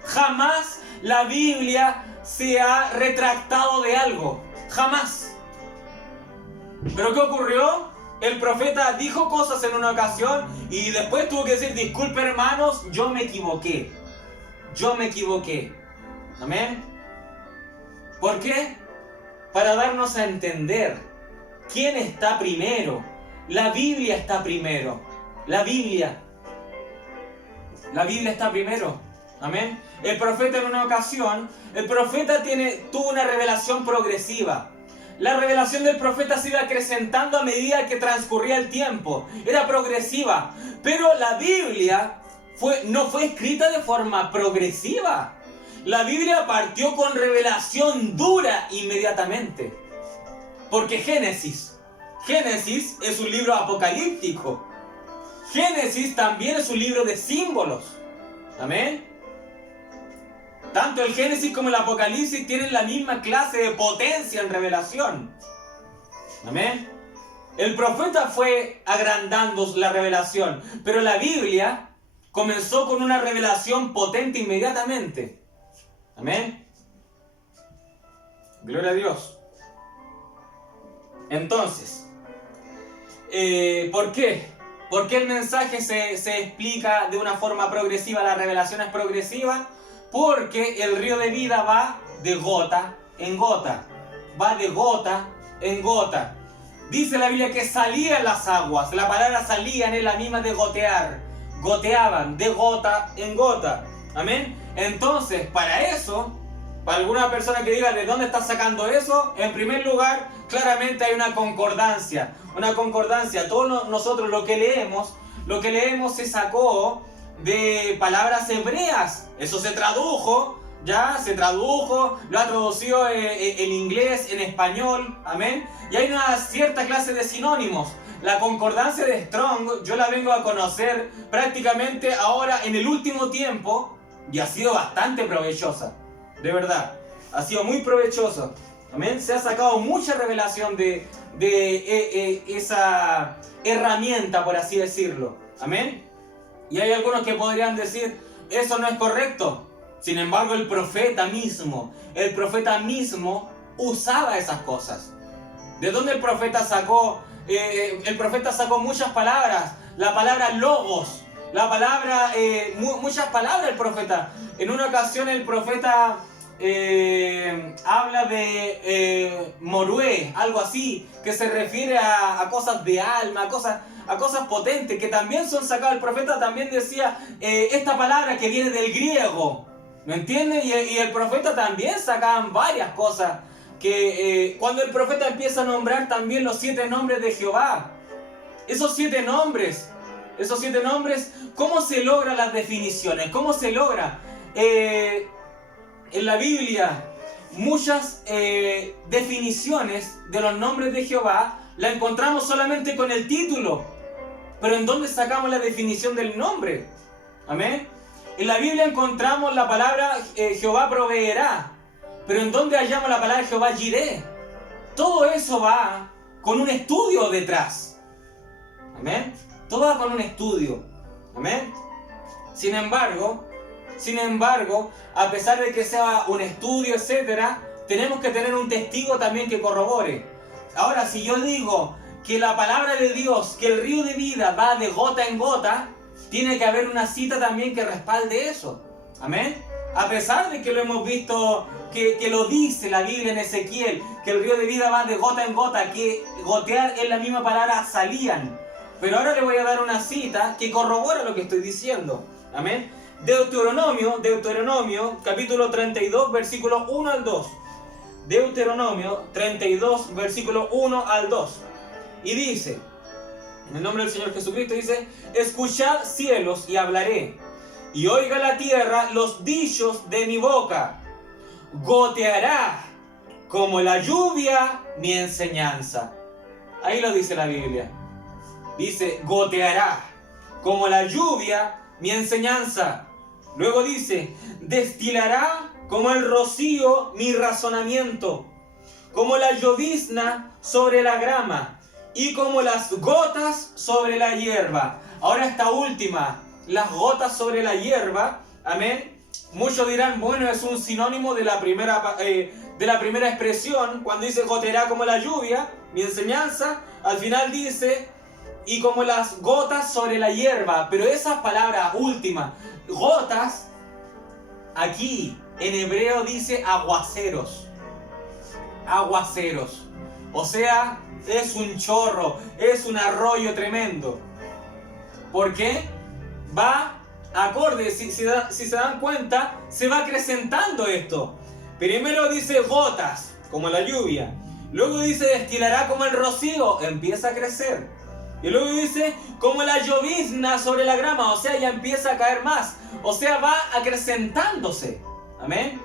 Jamás la Biblia se ha retractado de algo. Jamás. ¿Pero qué ocurrió? El profeta dijo cosas en una ocasión y después tuvo que decir, disculpe hermanos, yo me equivoqué. Yo me equivoqué. Amén. ¿Por qué? Para darnos a entender quién está primero. La Biblia está primero. La Biblia está primero. Amén. El profeta en una ocasión, tuvo una revelación progresiva. La revelación del profeta se iba acrecentando a medida que transcurría el tiempo. Era progresiva. Pero la Biblia no fue escrita de forma progresiva. La Biblia partió con revelación dura inmediatamente. Porque Génesis es un libro apocalíptico. Génesis también es un libro de símbolos. Amén. Tanto el Génesis como el Apocalipsis tienen la misma clase de potencia en revelación. Amén. El profeta fue agrandando la revelación, pero la Biblia comenzó con una revelación potente inmediatamente. Amén. Gloria a Dios. Entonces, ¿por qué? ¿Por qué el mensaje se explica de una forma progresiva? La revelación es progresiva. Porque el río de vida va de gota en gota. Va de gota en gota. Dice la Biblia que salían las aguas. La palabra salían es la misma de gotear. Goteaban de gota en gota. Amén. Entonces, para alguna persona que diga de dónde está sacando eso, en primer lugar, claramente hay una concordancia. Una concordancia. Todos nosotros lo que leemos se sacó de palabras hebreas. Eso se tradujo, lo ha traducido en inglés, en español, amén. Y hay una cierta clase de sinónimos. La concordancia de Strong, yo la vengo a conocer prácticamente ahora en el último tiempo y ha sido bastante provechosa, de verdad, ha sido muy provechosa, amén. Se ha sacado mucha revelación de esa herramienta, por así decirlo, amén. Y hay algunos que podrían decir, eso no es correcto. Sin embargo, el profeta mismo usaba esas cosas. ¿De dónde el profeta sacó? El profeta sacó muchas palabras. La palabra logos. Muchas palabras el profeta. En una ocasión el profeta habla de morué, algo así, que se refiere a cosas de alma, a cosas potentes, que también son sacadas. El profeta también decía esta palabra que viene del griego, ¿me entienden? Y el profeta también sacaban varias cosas, que cuando el profeta empieza a nombrar también los 7 nombres de Jehová, esos 7 nombres, ¿cómo se logran las definiciones? ¿Cómo se logra? En la Biblia, muchas definiciones de los nombres de Jehová la encontramos solamente con el título. Pero ¿en dónde sacamos la definición del nombre? Amén. En la Biblia encontramos la palabra Jehová proveerá. Pero ¿en dónde hallamos la palabra Jehová Jireh? Todo eso va con un estudio detrás. Amén. Todo va con un estudio. Amén. Sin embargo, a pesar de que sea un estudio, etcétera, tenemos que tener un testigo también que corrobore. Ahora, si yo digo que la palabra de Dios, que el río de vida va de gota en gota, tiene que haber una cita también que respalde eso. Amén. A pesar de que lo hemos visto, que lo dice la Biblia en Ezequiel, que el río de vida va de gota en gota, que gotear es la misma palabra salían. Pero ahora le voy a dar una cita que corrobora lo que estoy diciendo. Amén. Deuteronomio, capítulo 32, versículo 1 al 2. Deuteronomio 32, versículo 1 al 2. Y dice, en el nombre del Señor Jesucristo, dice: escuchad cielos y hablaré, y oiga la tierra los dichos de mi boca. Goteará como la lluvia mi enseñanza. Ahí lo dice la Biblia. Dice, goteará como la lluvia mi enseñanza. Luego dice, destilará como el rocío mi razonamiento, como la llovizna sobre la grama y como las gotas sobre la hierba. Ahora esta última, las gotas sobre la hierba, amén. Muchos dirán, bueno, es un sinónimo de la primera expresión, cuando dice goteará como la lluvia, mi enseñanza. Al final dice, y como las gotas sobre la hierba. Pero esa palabra última, gotas, aquí en hebreo dice aguaceros. Aguaceros. O sea, es un chorro, es un arroyo tremendo. ¿Por qué? Va acorde, si se dan cuenta, se va acrecentando esto. Primero dice gotas, como la lluvia. Luego dice destilará como el rocío, empieza a crecer. Y luego dice como la llovizna sobre la grama, o sea, ya empieza a caer más. O sea, va acrecentándose. Amén.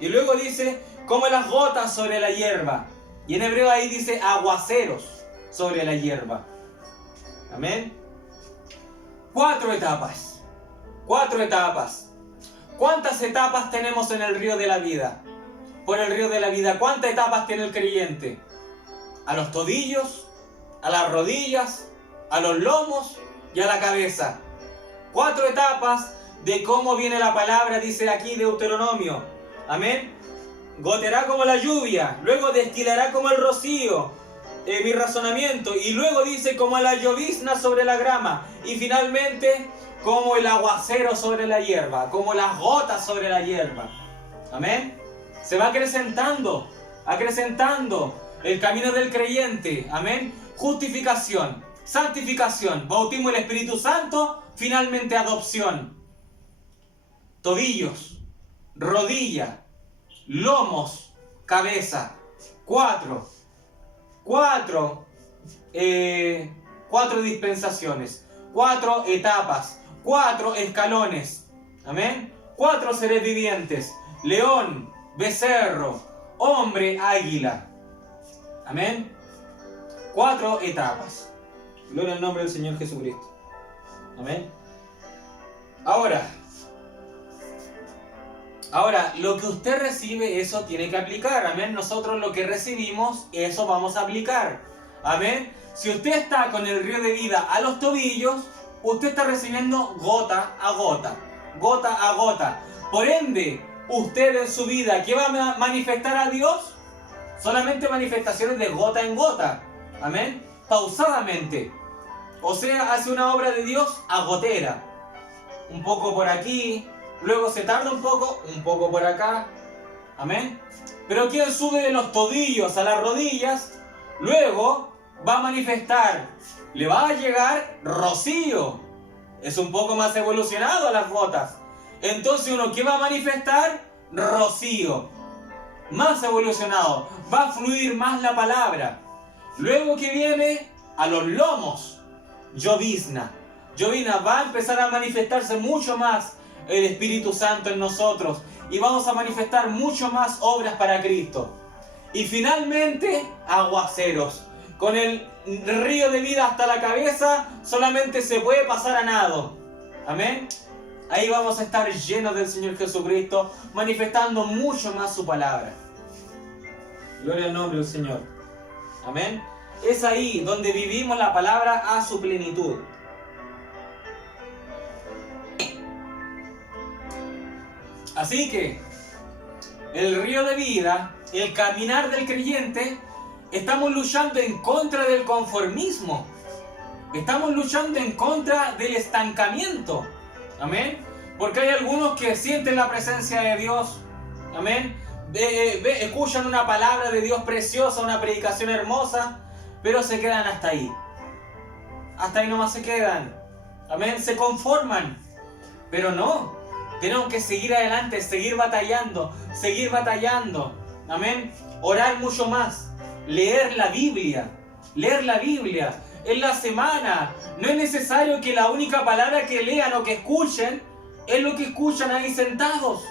Y luego dice como las gotas sobre la hierba. Y en hebreo ahí dice aguaceros sobre la hierba. Amén. 4 etapas. 4 etapas. ¿Cuántas etapas tenemos en el río de la vida? Por el río de la vida, ¿cuántas etapas tiene el creyente? A los tobillos, a las rodillas, a los lomos y a la cabeza. 4 etapas de cómo viene la palabra, dice aquí Deuteronomio. Amén. Goteará como la lluvia, luego destilará como el rocío, mi razonamiento, y luego dice como la llovizna sobre la grama, y finalmente como el aguacero sobre la hierba, como las gotas sobre la hierba. Amén. Se va acrecentando el camino del creyente. Amén. Justificación, santificación, bautismo del Espíritu Santo, finalmente adopción. Tobillos, rodilla, lomos, cabeza. 4 dispensaciones, 4 etapas, 4 escalones. Amén. 4 seres vivientes: león, becerro, hombre, águila. Amén. 4 etapas. Gloria al nombre del Señor Jesucristo. Amén. Ahora, lo que usted recibe, eso tiene que aplicar. Amén. Nosotros lo que recibimos, eso vamos a aplicar. Amén. Si usted está con el río de vida a los tobillos, usted está recibiendo gota a gota. Gota a gota. Por ende, usted en su vida, ¿qué va a manifestar a Dios? Solamente manifestaciones de gota en gota. Amén. Pausadamente. O sea, hace una obra de Dios a gotera. Un poco por aquí, luego se tarda un poco por acá. Amén. Pero quien sube de los tobillos a las rodillas, luego va a manifestar, le va a llegar rocío. Es un poco más evolucionado a las gotas. Entonces uno, ¿qué va a manifestar? Rocío. Más evolucionado. Va a fluir más la palabra. Luego que viene a los lomos, llovizna. Llovizna, va a empezar a manifestarse mucho más el Espíritu Santo en nosotros. Y vamos a manifestar mucho más obras para Cristo. Y finalmente, aguaceros. Con el río de vida hasta la cabeza, solamente se puede pasar a nado. Amén. Ahí vamos a estar llenos del Señor Jesucristo, manifestando mucho más su palabra. Gloria al nombre del Señor. Amén. Es ahí donde vivimos la palabra a su plenitud. Así que el río de vida, el caminar del creyente, estamos luchando en contra del conformismo. Estamos luchando en contra del estancamiento. Amén. Porque hay algunos que sienten la presencia de Dios. Amén. Escuchan una palabra de Dios preciosa, una predicación hermosa, pero se quedan hasta ahí. Hasta ahí nomás se quedan. Amén. Se conforman. Pero no, tenemos que seguir adelante, seguir batallando, seguir batallando. Amén. Orar mucho más, leer la Biblia en la semana. No es necesario que la única palabra que lean o que escuchen es lo que escuchan ahí sentados.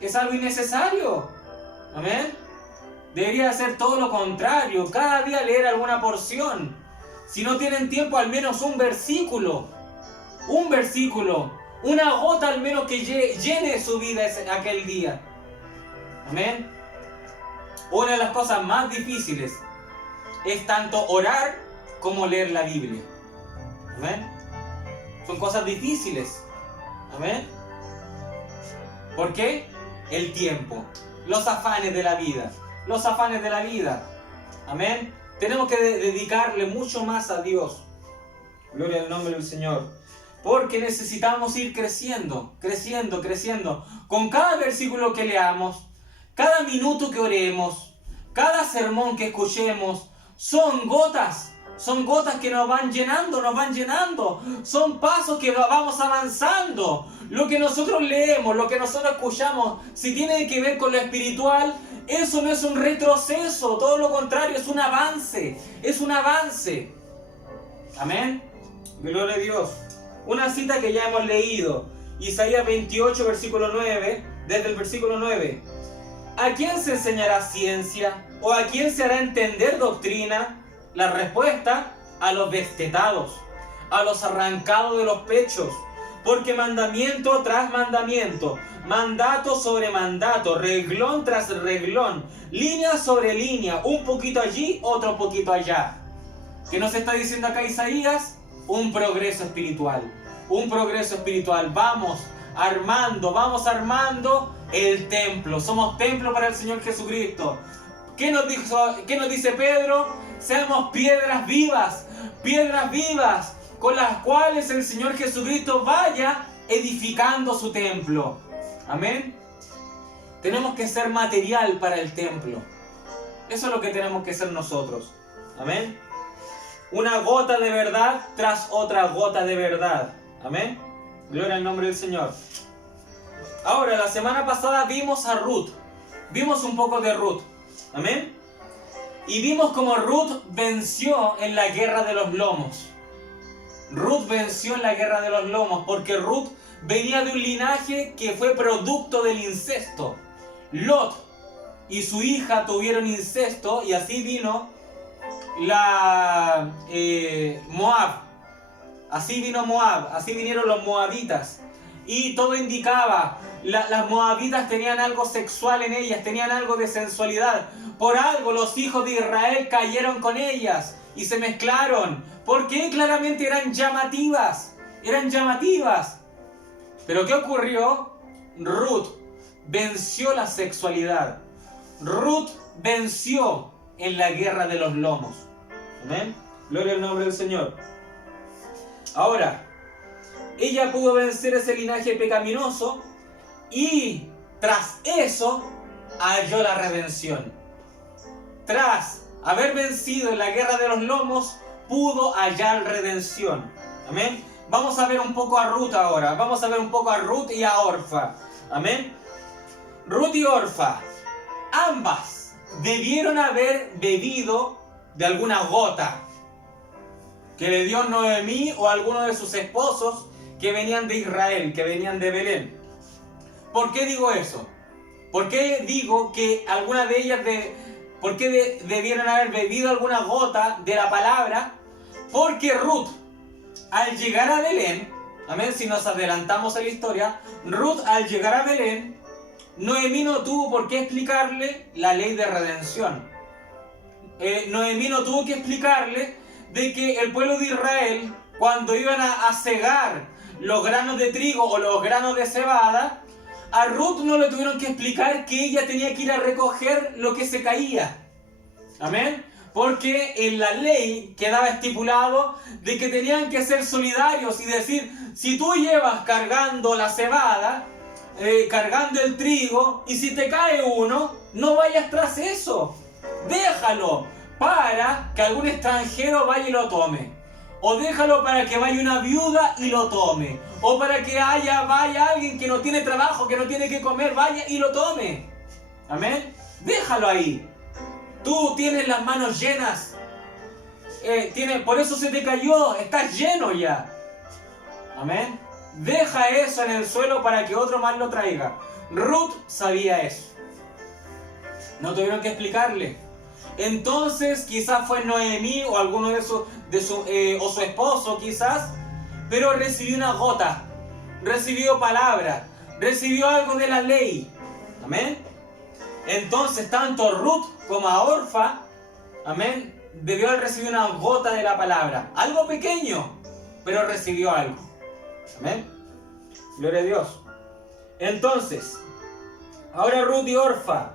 Es algo innecesario. Amén. Debería ser todo lo contrario, cada día leer alguna porción. Si no tienen tiempo, al menos un versículo, una gota al menos que llene su vida aquel día. Amén. Una de las cosas más difíciles es tanto orar como leer la Biblia. Amén. Son cosas difíciles. Amén. ¿Por qué? El tiempo, los afanes de la vida. Amén. Tenemos que dedicarle mucho más a Dios. Gloria al nombre del Señor. Porque necesitamos ir creciendo. Con cada versículo que leamos, cada minuto que oremos, cada sermón que escuchemos, son gotas que nos van llenando. Son pasos que vamos avanzando. Lo que nosotros leemos, lo que nosotros escuchamos, si tiene que ver con lo espiritual, eso no es un retroceso, todo lo contrario, es un avance. Amén. Gloria a Dios. Una cita que ya hemos leído, Isaías 28, versículo 9, desde el versículo 9. ¿A quién se enseñará ciencia? ¿O a quién se hará entender doctrina? La respuesta: a los destetados, a los arrancados de los pechos. Porque mandamiento tras mandamiento, mandato sobre mandato, reglón tras reglón, línea sobre línea, un poquito allí, otro poquito allá. ¿Qué nos está diciendo acá Isaías? Un progreso espiritual. Vamos armando el templo. Somos templo para el Señor Jesucristo. ¿Qué nos dice Pedro? Seamos piedras vivas, con las cuales el Señor Jesucristo vaya edificando su templo. Amén. Tenemos que ser material para el templo. Eso es lo que tenemos que ser nosotros. Amén. Una gota de verdad tras otra gota de verdad. Amén. Gloria al nombre del Señor. Ahora, la semana pasada vimos a Ruth. Vimos un poco de Ruth. Amén. Y vimos cómo Ruth venció en la guerra de los lomos. Porque Ruth venía de un linaje que fue producto del incesto. Lot y su hija tuvieron incesto y así vino Moab. Así vinieron los moabitas. Y todo indicaba, las moabitas tenían algo sexual en ellas, tenían algo de sensualidad. Por algo los hijos de Israel cayeron con ellas y se mezclaron. Porque claramente eran llamativas. Pero ¿qué ocurrió? Ruth venció la sexualidad. Ruth venció en la guerra de los lomos. Amén. Gloria al nombre del Señor. Ahora, ella pudo vencer ese linaje pecaminoso y tras eso halló la redención. Tras haber vencido en la guerra de los lomos, pudo hallar redención. Amén. Vamos a ver un poco a Ruth ahora. Vamos a ver un poco a Ruth y a Orfa. Amén. Ruth y Orfa, ambas debieron haber bebido de alguna gota que le dio Noemí o alguno de sus esposos que venían de Israel, que venían de Belén. ¿Por qué digo eso? ¿Por qué digo que alguna de ellas debieron haber bebido alguna gota de la palabra? Porque Ruth, al llegar a Belén, amén, si nos adelantamos en la historia, Ruth al llegar a Belén, Noemí no tuvo por qué explicarle la ley de redención. Noemí no tuvo que explicarle de que el pueblo de Israel, cuando iban a cegar los granos de trigo o los granos de cebada, a Ruth no le tuvieron que explicar que ella tenía que ir a recoger lo que se caía. Amén. Porque en la ley quedaba estipulado de que tenían que ser solidarios y decir, si tú llevas cargando la cebada, cargando el trigo, y si te cae uno, no vayas tras eso. Déjalo para que algún extranjero vaya y lo tome. O déjalo para que vaya una viuda y lo tome. O para que vaya alguien que no tiene trabajo, que no tiene que comer, vaya y lo tome. Amén. Déjalo ahí. Tú tienes las manos llenas. Por eso se te cayó. Estás lleno ya. Amén. Deja eso en el suelo para que otro más lo traiga. Ruth sabía eso. No tuvieron que explicarle. Entonces quizás fue Noemí o alguno o su esposo quizás, pero recibió una gota, recibió palabra, recibió algo de la ley. Amén. Entonces tanto Ruth como a Orfa, amén, debió haber recibido una gota de la palabra. Algo pequeño, pero recibió algo. Amén. Gloria a Dios. Entonces, ahora Ruth y Orfa,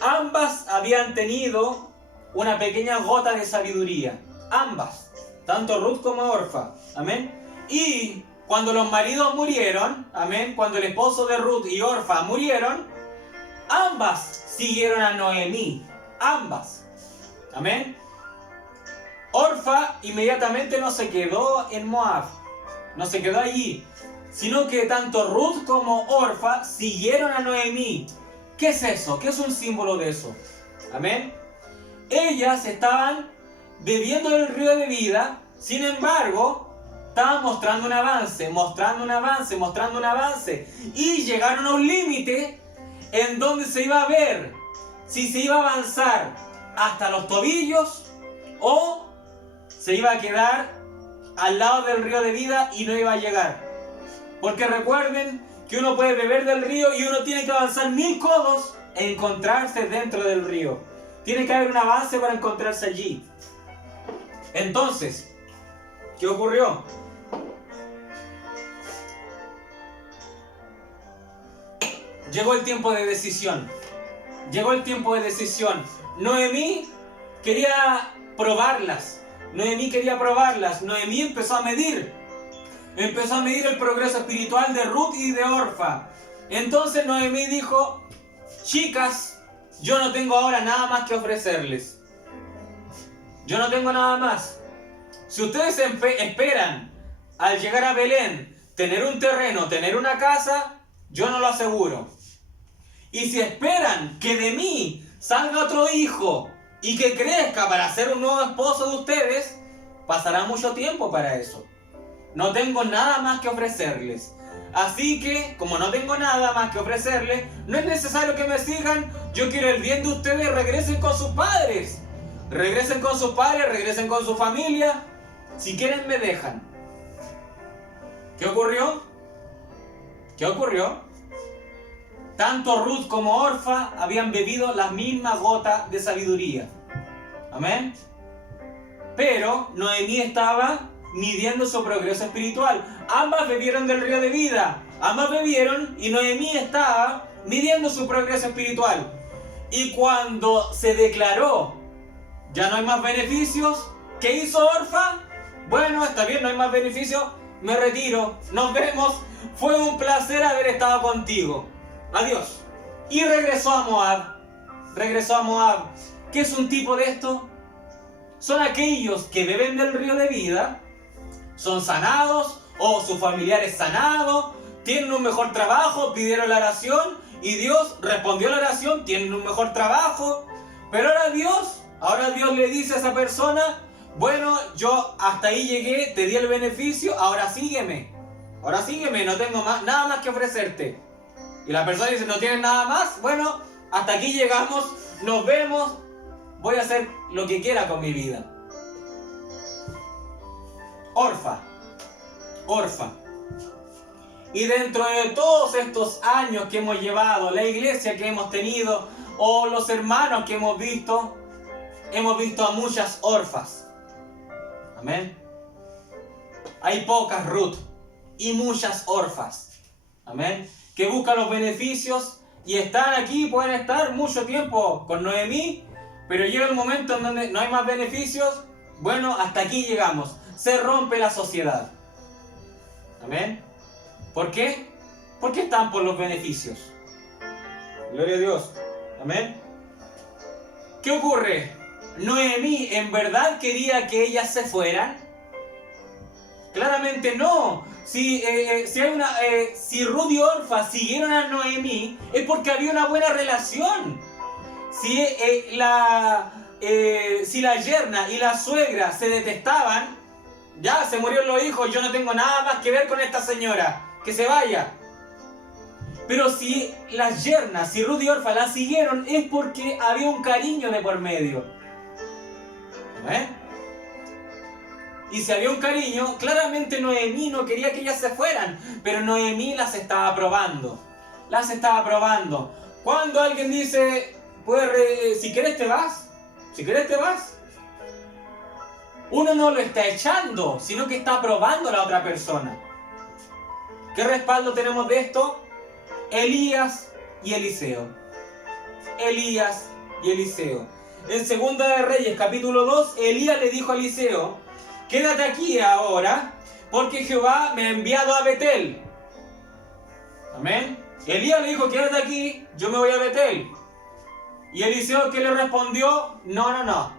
ambas habían tenido una pequeña gota de sabiduría. Ambas. Tanto Ruth como Orfa. Amén. Y cuando los maridos murieron, amén, cuando el esposo de Ruth y Orfa murieron, ambas siguieron a Noemí. Ambas. Amén. Orfa inmediatamente no se quedó en Moab. No se quedó allí. Sino que tanto Ruth como Orfa siguieron a Noemí. ¿Qué es eso? ¿Qué es un símbolo de eso? Amén. Ellas estaban bebiendo del río de vida, sin embargo, estaban mostrando un avance, y llegaron a un límite en donde se iba a ver si se iba a avanzar hasta los tobillos o se iba a quedar al lado del río de vida y no iba a llegar. Porque recuerden que uno puede beber del río y uno tiene que avanzar 1000 codos e encontrarse dentro del río. Tiene que haber un avance para encontrarse allí. Entonces, ¿qué ocurrió? Llegó el tiempo de decisión. Noemí quería probarlas. Noemí empezó a medir. El progreso espiritual de Ruth y de Orfa. Entonces Noemí dijo: chicas, yo no tengo ahora nada más que ofrecerles. Yo no tengo nada más. Si ustedes esperan al llegar a Belén tener un terreno, tener una casa, yo no lo aseguro. Y si esperan que de mí salga otro hijo y que crezca para ser un nuevo esposo de ustedes, pasará mucho tiempo para eso. No tengo nada más que ofrecerles. Así que, como no tengo nada más que ofrecerles, no es necesario que me sigan. Yo quiero el bien de ustedes. Regresen con sus padres. Regresen con su familia. Si quieren, me dejan. ¿Qué ocurrió? Tanto Ruth como Orfa habían bebido la misma gota de sabiduría. Amén. Pero Noemí estaba midiendo su progreso espiritual. Ambas bebieron del río de vida. Ambas bebieron y Noemí estaba midiendo su progreso espiritual. Y cuando se declaró, ya no hay más beneficios, ¿qué hizo Orfa? Bueno, está bien, no hay más beneficios, me retiro, nos vemos, fue un placer haber estado contigo. Adiós. Y regresó a Moab. ¿Qué es un tipo de esto? Son aquellos que beben del río de vida, son sanados, o sus familiares sanados, tienen un mejor trabajo, pidieron la oración y Dios respondió la oración, tienen un mejor trabajo, pero ahora Dios le dice a esa persona: bueno, yo hasta ahí llegué, te di el beneficio, ahora sígueme, no tengo nada más que ofrecerte. Y la persona dice: ¿no tienes nada más? Bueno, hasta aquí llegamos, nos vemos, voy a hacer lo que quiera con mi vida. Orfa. Y dentro de todos estos años que hemos llevado, la iglesia que hemos tenido, o los hermanos que hemos visto a muchas Orfas. Amén. Hay pocas Ruth y muchas Orfas. Amén. Que buscan los beneficios y están aquí, pueden estar mucho tiempo con Noemí, pero llega el momento en donde no hay más beneficios. Bueno, hasta aquí llegamos. Se rompe la sociedad. Amén. ¿Por qué? Porque están por los beneficios. Gloria a Dios. Amén. ¿Qué ocurre? Noemí en verdad quería que ellas se fueran. Claramente no. Si Ruth y Orfa siguieron a Noemí, es porque había una buena relación. Si la yerna y la suegra se detestaban, ya se murieron los hijos, yo no tengo nada más que ver con esta señora, que se vaya. Pero si las yernas, si Ruth y Orfa la siguieron, es porque había un cariño de por medio. ¿Eh? Y si había un cariño, claramente Noemí no quería que ellas se fueran, pero Noemí las estaba probando. Las estaba probando. Cuando alguien dice, si quieres te vas, si quieres te vas, uno no lo está echando, sino que está probando a la otra persona. ¿Qué respaldo tenemos de esto? Elías y Eliseo. Elías y Eliseo. En Segunda de Reyes, capítulo 2, Elías le dijo a Eliseo, quédate aquí ahora, porque Jehová me ha enviado a Betel. Amén. Elías le dijo, quédate aquí, yo me voy a Betel. Y Eliseo, ¿qué le respondió? No.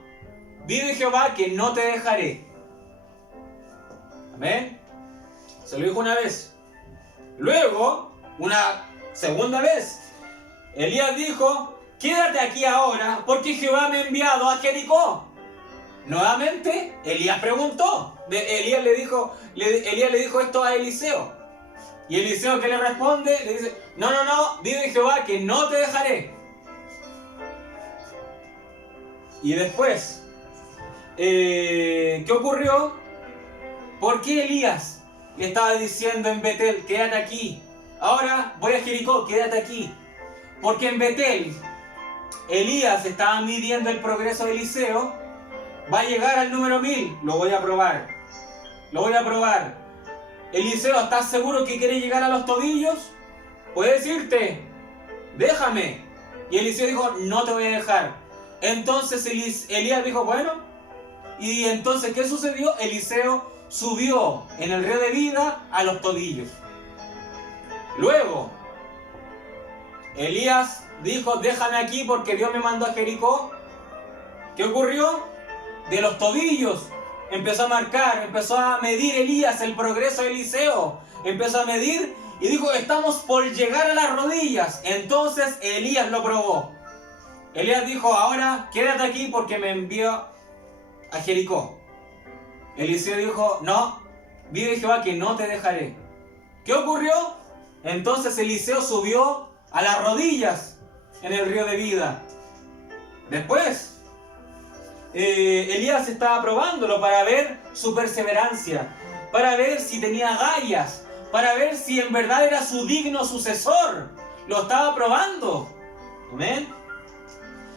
Vive Jehová que no te dejaré. Amén. Se lo dijo una vez. Luego, una segunda vez, Elías dijo, quédate aquí ahora, porque Jehová me ha enviado a Jericó. Nuevamente, Elías preguntó. Elías le dijo esto a Eliseo. Y Eliseo, ¿qué le responde? Le dice, no, vive Jehová que no te dejaré. Y después, ¿qué ocurrió? ¿Por qué Elías le estaba diciendo en Betel, quédate aquí? Ahora voy a Jericó, quédate aquí. Porque en Betel, Elías estaba midiendo el progreso de Eliseo. Va a llegar al número 1000, lo voy a probar. Eliseo, ¿estás seguro que quiere llegar a los tobillos? Puedes irte, déjame. Y Eliseo dijo, no te voy a dejar. Entonces Elías dijo, bueno. Y entonces, ¿qué sucedió? Eliseo subió en el río de vida a los tobillos. Luego, Elías dijo, déjame aquí porque Dios me mandó a Jericó. ¿Qué ocurrió? De los tobillos empezó a marcar, empezó a medir Elías el progreso de Eliseo. Empezó a medir y dijo, estamos por llegar a las rodillas. Entonces Elías lo probó. Elías dijo, ahora quédate aquí porque me envió a Jericó. Eliseo dijo, no, vive Jehová que no te dejaré. ¿Qué ocurrió? Entonces Eliseo subió a las rodillas en el río de vida. Después, Elías estaba probándolo para ver su perseverancia, para ver si tenía agallas, para ver si en verdad era su digno sucesor. Lo estaba probando. ¿Amén?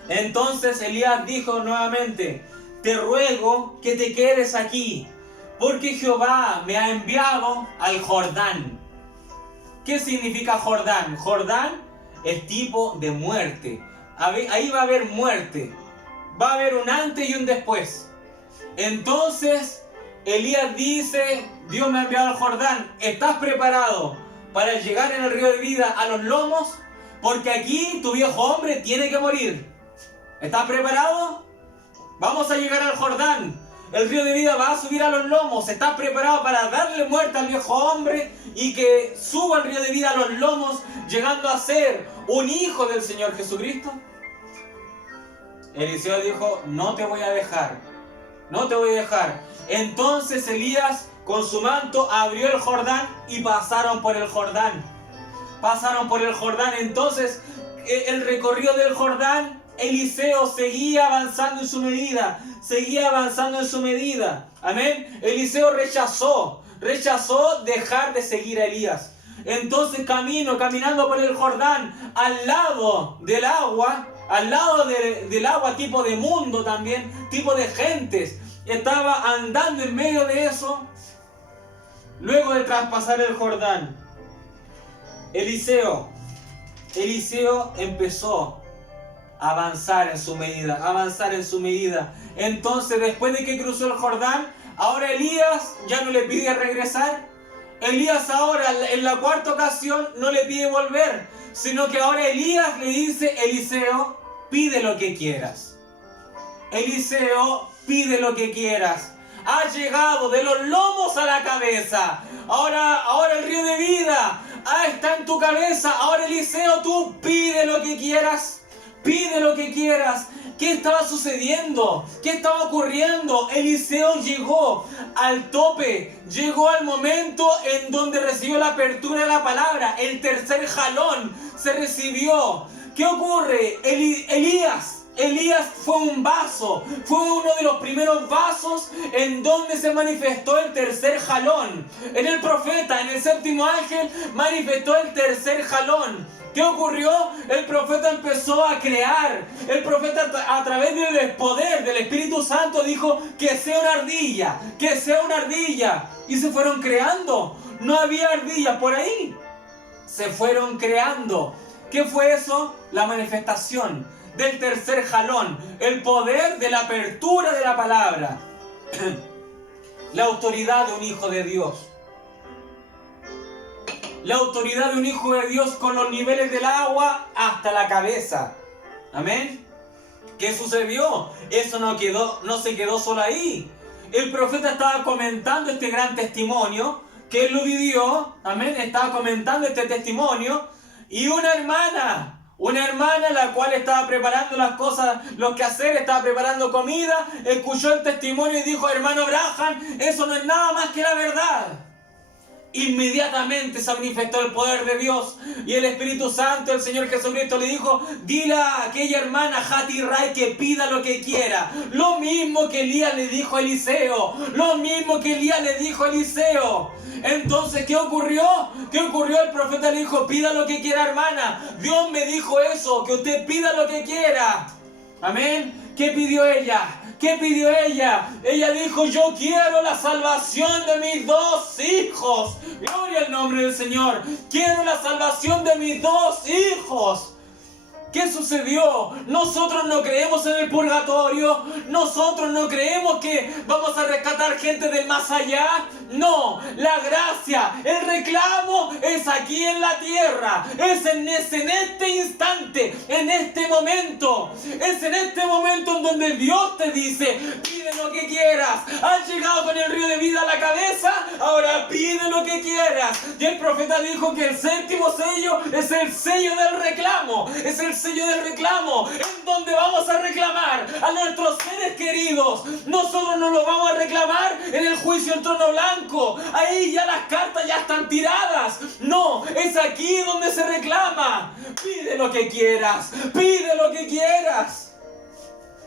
Entonces Elías dijo nuevamente, te ruego que te quedes aquí, porque Jehová me ha enviado al Jordán. ¿Qué significa Jordán? Jordán es tipo de muerte. Ahí va a haber muerte. Va a haber un antes y un después. Entonces Elías dice, Dios me ha enviado al Jordán. ¿Estás preparado para llegar en el río de vida a los lomos? Porque aquí tu viejo hombre tiene que morir. ¿Estás preparado? Vamos a llegar al Jordán. El río de vida va a subir a los lomos. ¿Estás preparado para darle muerte al viejo hombre y que suba el río de vida a los lomos, llegando a ser un hijo del Señor Jesucristo? Eliseo dijo, no te voy a dejar. No te voy a dejar. Entonces Elías con su manto abrió el Jordán y pasaron por el Jordán. Pasaron por el Jordán. Entonces el recorrido del Jordán, Eliseo seguía avanzando en su medida. Seguía avanzando en su medida. Amén. Eliseo rechazó dejar de seguir a Elías. Entonces caminando por el Jordán, al lado del agua, del agua, tipo de mundo también, tipo de gentes, estaba andando en medio de eso. Luego de traspasar el Jordán, Eliseo empezó a avanzar en su medida, Entonces, después de que cruzó el Jordán, ahora Elías ya no le pide regresar. Elías ahora, en la cuarta ocasión, no le pide volver, sino que ahora Elías le dice, Eliseo, pide lo que quieras. Eliseo, pide lo que quieras. ha llegado de los lomos a la cabeza. Ahora el río de vida está en tu cabeza. Ahora, Eliseo, tú pide lo que quieras. Pide lo que quieras. ¿Qué estaba sucediendo? ¿Qué estaba ocurriendo? Eliseo llegó al tope, llegó al momento en donde recibió la apertura de la palabra. El tercer jalón se recibió. ¿Qué ocurre? Elías fue un vaso, fue uno de los primeros vasos en donde se manifestó el tercer jalón. En el profeta, en el séptimo ángel, manifestó el tercer jalón. ¿Qué ocurrió? El profeta empezó a crear. El profeta, a través del poder del Espíritu Santo, dijo que sea una ardilla, que sea una ardilla. Y se fueron creando. No había ardillas por ahí. Se fueron creando. ¿Qué fue eso? La manifestación del tercer jalón. El poder de la apertura de la palabra. La autoridad de un hijo de Dios. La autoridad de un hijo de Dios con los niveles del agua hasta la cabeza. Amén. ¿Qué sucedió? Eso no se quedó solo ahí. El profeta estaba comentando este gran testimonio que él lo vivió. Amén. Estaba comentando este testimonio. Y una hermana la cual estaba preparando las cosas, los quehaceres, estaba preparando comida, escuchó el testimonio y dijo: hermano Branham, eso no es nada más que la verdad. Inmediatamente se manifestó el poder de Dios y el Espíritu Santo, el Señor Jesucristo, le dijo: dile a aquella hermana Hattie Ray que pida lo que quiera. Lo mismo que Elías le dijo a Eliseo. Lo mismo que Elías le dijo a Eliseo. Entonces, ¿qué ocurrió? ¿Qué ocurrió? El profeta le dijo: pida lo que quiera, hermana. Dios me dijo eso, que usted pida lo que quiera. Amén. ¿Qué pidió ella? ¿Qué pidió ella? Ella dijo: yo quiero la salvación de mis 2 hijos. Gloria al nombre del Señor. Quiero la salvación de mis 2 hijos. ¿Qué sucedió? Nosotros no creemos en el purgatorio. Nosotros no creemos que vamos a rescatar gente del más allá. No, la gracia, el reclamo es aquí en la tierra. Es en este instante, en este momento. Es en este momento en donde Dios te dice: pide lo que quieras. Has llegado con el río de vida a la cabeza, ahora pide lo que quieras. Y el profeta dijo que el séptimo sello es el sello del reclamo. Es el sello del reclamo, en donde vamos a reclamar a nuestros seres queridos. Nosotros no los vamos a reclamar en el juicio del trono blanco. Ahí ya las cartas ya están tiradas. No, es aquí donde se reclama. Pide lo que quieras, pide lo que quieras.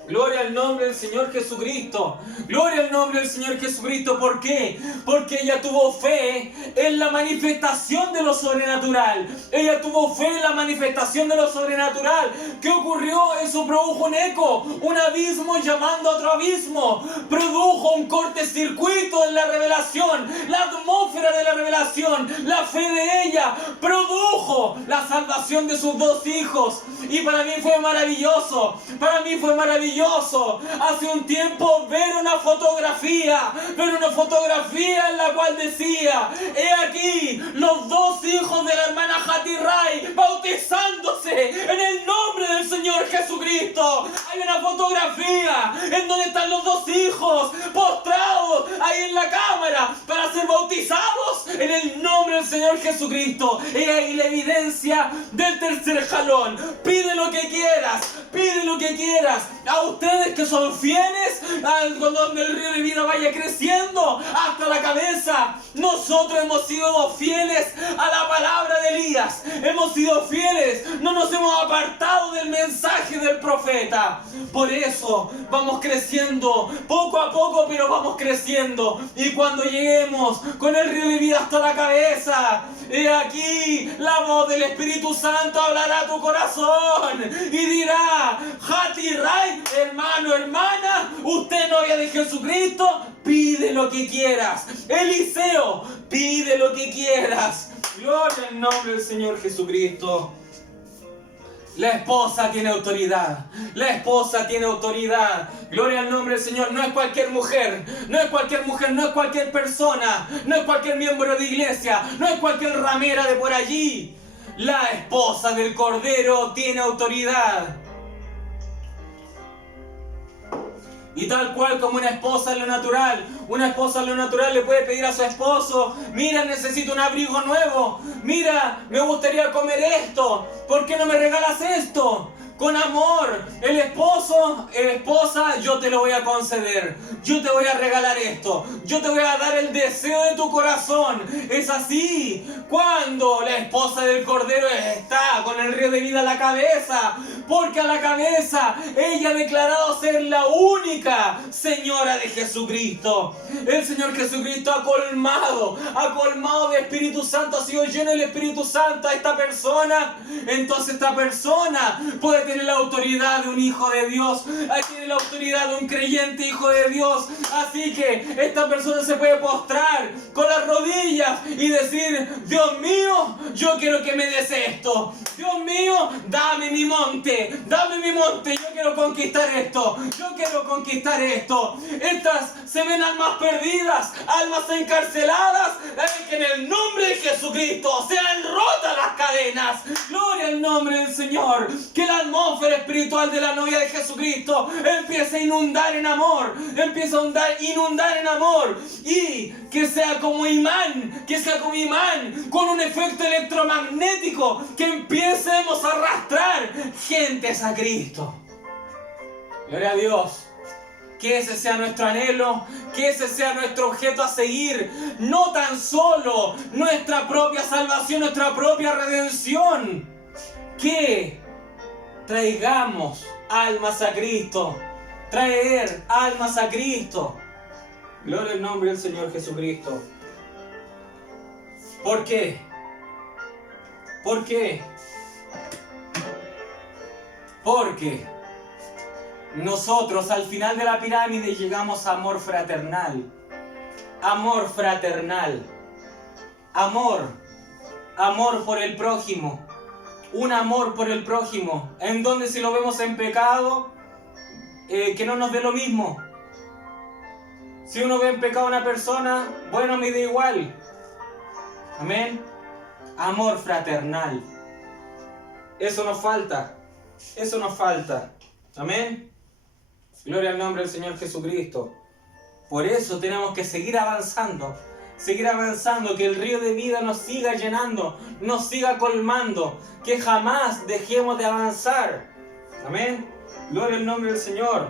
Gloria al nombre del Señor Jesucristo. Gloria al nombre del Señor Jesucristo. ¿Por qué? Porque ella tuvo fe en la manifestación de lo sobrenatural. Ella tuvo fe en la manifestación de lo sobrenatural. ¿Qué ocurrió? Eso produjo un eco, un abismo llamando a otro abismo. Produjo un cortocircuito en la revelación, la atmósfera de la revelación. La fe de ella produjo la salvación de sus 2 hijos. Y para mí fue maravilloso. Para mí fue maravilloso. Hace un tiempo ver una fotografía en la cual decía: he aquí los 2 hijos de la hermana Hattie Ray bautizándose en el nombre del Señor Jesucristo. Hay una fotografía en donde están los 2 hijos postrados ahí en la cámara para ser bautizados en el nombre del Señor Jesucristo. He ahí la evidencia del tercer jalón. Pide lo que quieras, pide lo que quieras. A ustedes que son fieles, donde el río de vida vaya creciendo hasta la cabeza. Nosotros hemos sido fieles a la palabra de Elías. Hemos sido fieles, no nos hemos apartado del mensaje del profeta. Por eso vamos creciendo, poco a poco, pero vamos creciendo. Y cuando lleguemos con el río de vida hasta la cabeza, he aquí la voz del Espíritu Santo hablará a tu corazón y dirá: Hattie Ray, hermano, hermana, usted novia de Jesucristo, pide lo que quieras. Eliseo, pide lo que quieras. Gloria al nombre del Señor Jesucristo. La esposa tiene autoridad. La esposa tiene autoridad. Gloria al nombre del Señor. No es cualquier mujer. No es cualquier mujer. No es cualquier persona. No es cualquier miembro de iglesia. No es cualquier ramera de por allí. La esposa del Cordero tiene autoridad. Y tal cual como una esposa en lo natural le puede pedir a su esposo: mira, necesito un abrigo nuevo, mira, me gustaría comer esto, ¿por qué no me regalas esto? Con amor, el esposo, esposa, yo te lo voy a conceder, yo te voy a regalar esto, yo te voy a dar el deseo de tu corazón. Es así cuando la esposa del Cordero está con el río de vida a la cabeza, porque a la cabeza ella ha declarado ser la única señora de Jesucristo. El Señor Jesucristo ha colmado de Espíritu Santo, ha sido lleno del Espíritu Santo a esta persona. Entonces esta persona puede tener la autoridad de un hijo de Dios, tiene la autoridad de un creyente hijo de Dios. Así que esta persona se puede postrar con las rodillas y decir: Dios mío, yo quiero que me des esto. Dios mío, dame mi monte, yo quiero conquistar esto, yo quiero conquistar esto. Estas se ven almas perdidas, almas encarceladas, que en el nombre de Jesucristo sean rotas las cadenas. Gloria al nombre del Señor. Que la atmósfera espiritual de la novia de Jesucristo empiece a inundar en amor, inundar en amor, y que sea como imán, con un efecto electromagnético, que empecemos a arrastrar gentes a Cristo. Gloria a Dios. Que ese sea nuestro anhelo, que ese sea nuestro objeto a seguir. No tan solo nuestra propia salvación, nuestra propia redención. Que traigamos almas a Cristo. Traer almas a Cristo. Gloria al nombre del Señor Jesucristo. ¿Por qué? ¿Por qué? Porque nosotros al final de la pirámide llegamos a amor fraternal. Amor fraternal. Amor por el prójimo. Un amor por el prójimo. En donde si lo vemos en pecado, que no nos dé lo mismo. Si uno ve en pecado a una persona, bueno, me da igual. Amén. Amor fraternal. Eso nos falta. Amén. Gloria al nombre del Señor Jesucristo. Por eso tenemos que seguir avanzando, que el río de vida nos siga llenando, nos siga colmando, que jamás dejemos de avanzar. Amén. Gloria al nombre del Señor.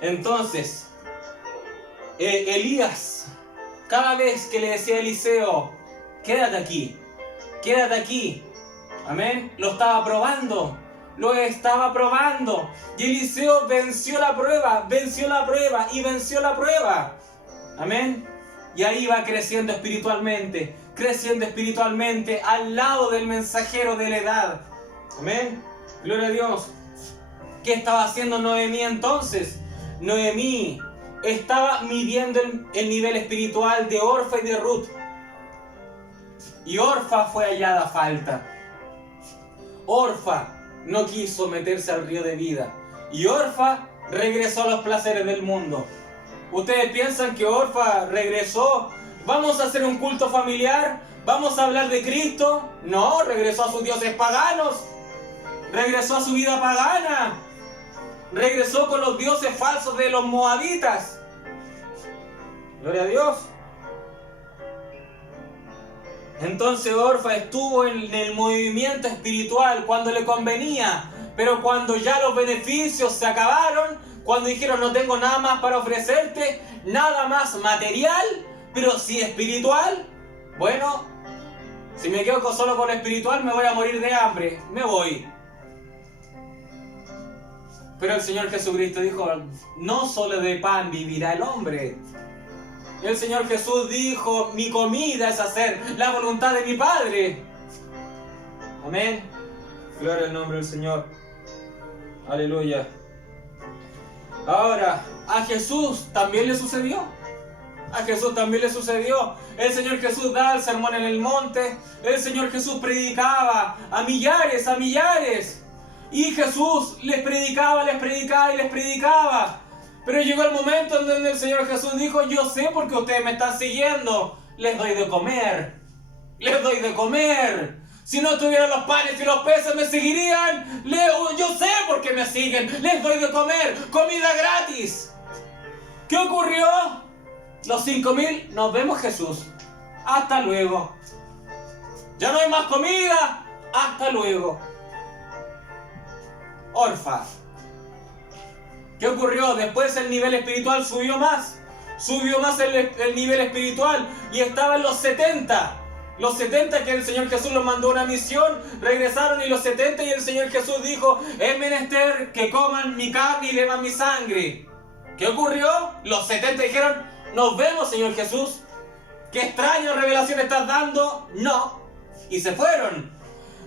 Entonces, Elías, cada vez que le decía a Eliseo: quédate aquí, amén, lo estaba probando. Y Eliseo venció la prueba. Amén. Y ahí va creciendo espiritualmente al lado del mensajero de la edad. Amén. Gloria a Dios. ¿Qué estaba haciendo Noemí entonces? Noemí estaba midiendo el nivel espiritual de Orfa y de Ruth. Y Orfa fue hallada falta. Orfa no quiso meterse al río de vida. Y Orfa regresó a los placeres del mundo. ¿Ustedes piensan que Orfa regresó? ¿Vamos a hacer un culto familiar? ¿Vamos a hablar de Cristo? No, regresó a sus dioses paganos. Regresó a su vida pagana. Regresó con los dioses falsos de los moabitas. Gloria a Dios. Entonces Orfa estuvo en el movimiento espiritual cuando le convenía, pero cuando ya los beneficios se acabaron, cuando dijeron: no tengo nada más para ofrecerte, nada más material, pero sí espiritual, bueno, si me quedo solo con lo espiritual me voy a morir de hambre, me voy. Pero el Señor Jesucristo dijo: no solo de pan vivirá el hombre. Y el Señor Jesús dijo: mi comida es hacer la voluntad de mi Padre. Amén. Gloria al nombre del Señor. Aleluya. Ahora, a Jesús también le sucedió. El Señor Jesús da el sermón en el monte. El Señor Jesús predicaba a millares. Y Jesús les predicaba. Pero llegó el momento en donde el Señor Jesús dijo: yo sé por qué ustedes me están siguiendo. Les doy de comer. Si no tuvieran los panes y los peces, ¿me seguirían? Yo sé por qué me siguen. Les doy de comer, comida gratis. ¿Qué ocurrió? Los 5.000, nos vemos, Jesús. Hasta luego. Ya no hay más comida. Hasta luego. Orfa. ¿Qué ocurrió? Después el nivel espiritual subió más. Subió más el nivel espiritual y estaba en los 70. Los 70 que el Señor Jesús los mandó a una misión, regresaron y los 70 y el Señor Jesús dijo: es menester que coman mi carne y beban mi sangre. ¿Qué ocurrió? Los 70 dijeron: nos vemos, Señor Jesús. ¿Qué extraña revelación estás dando? No. Y se fueron.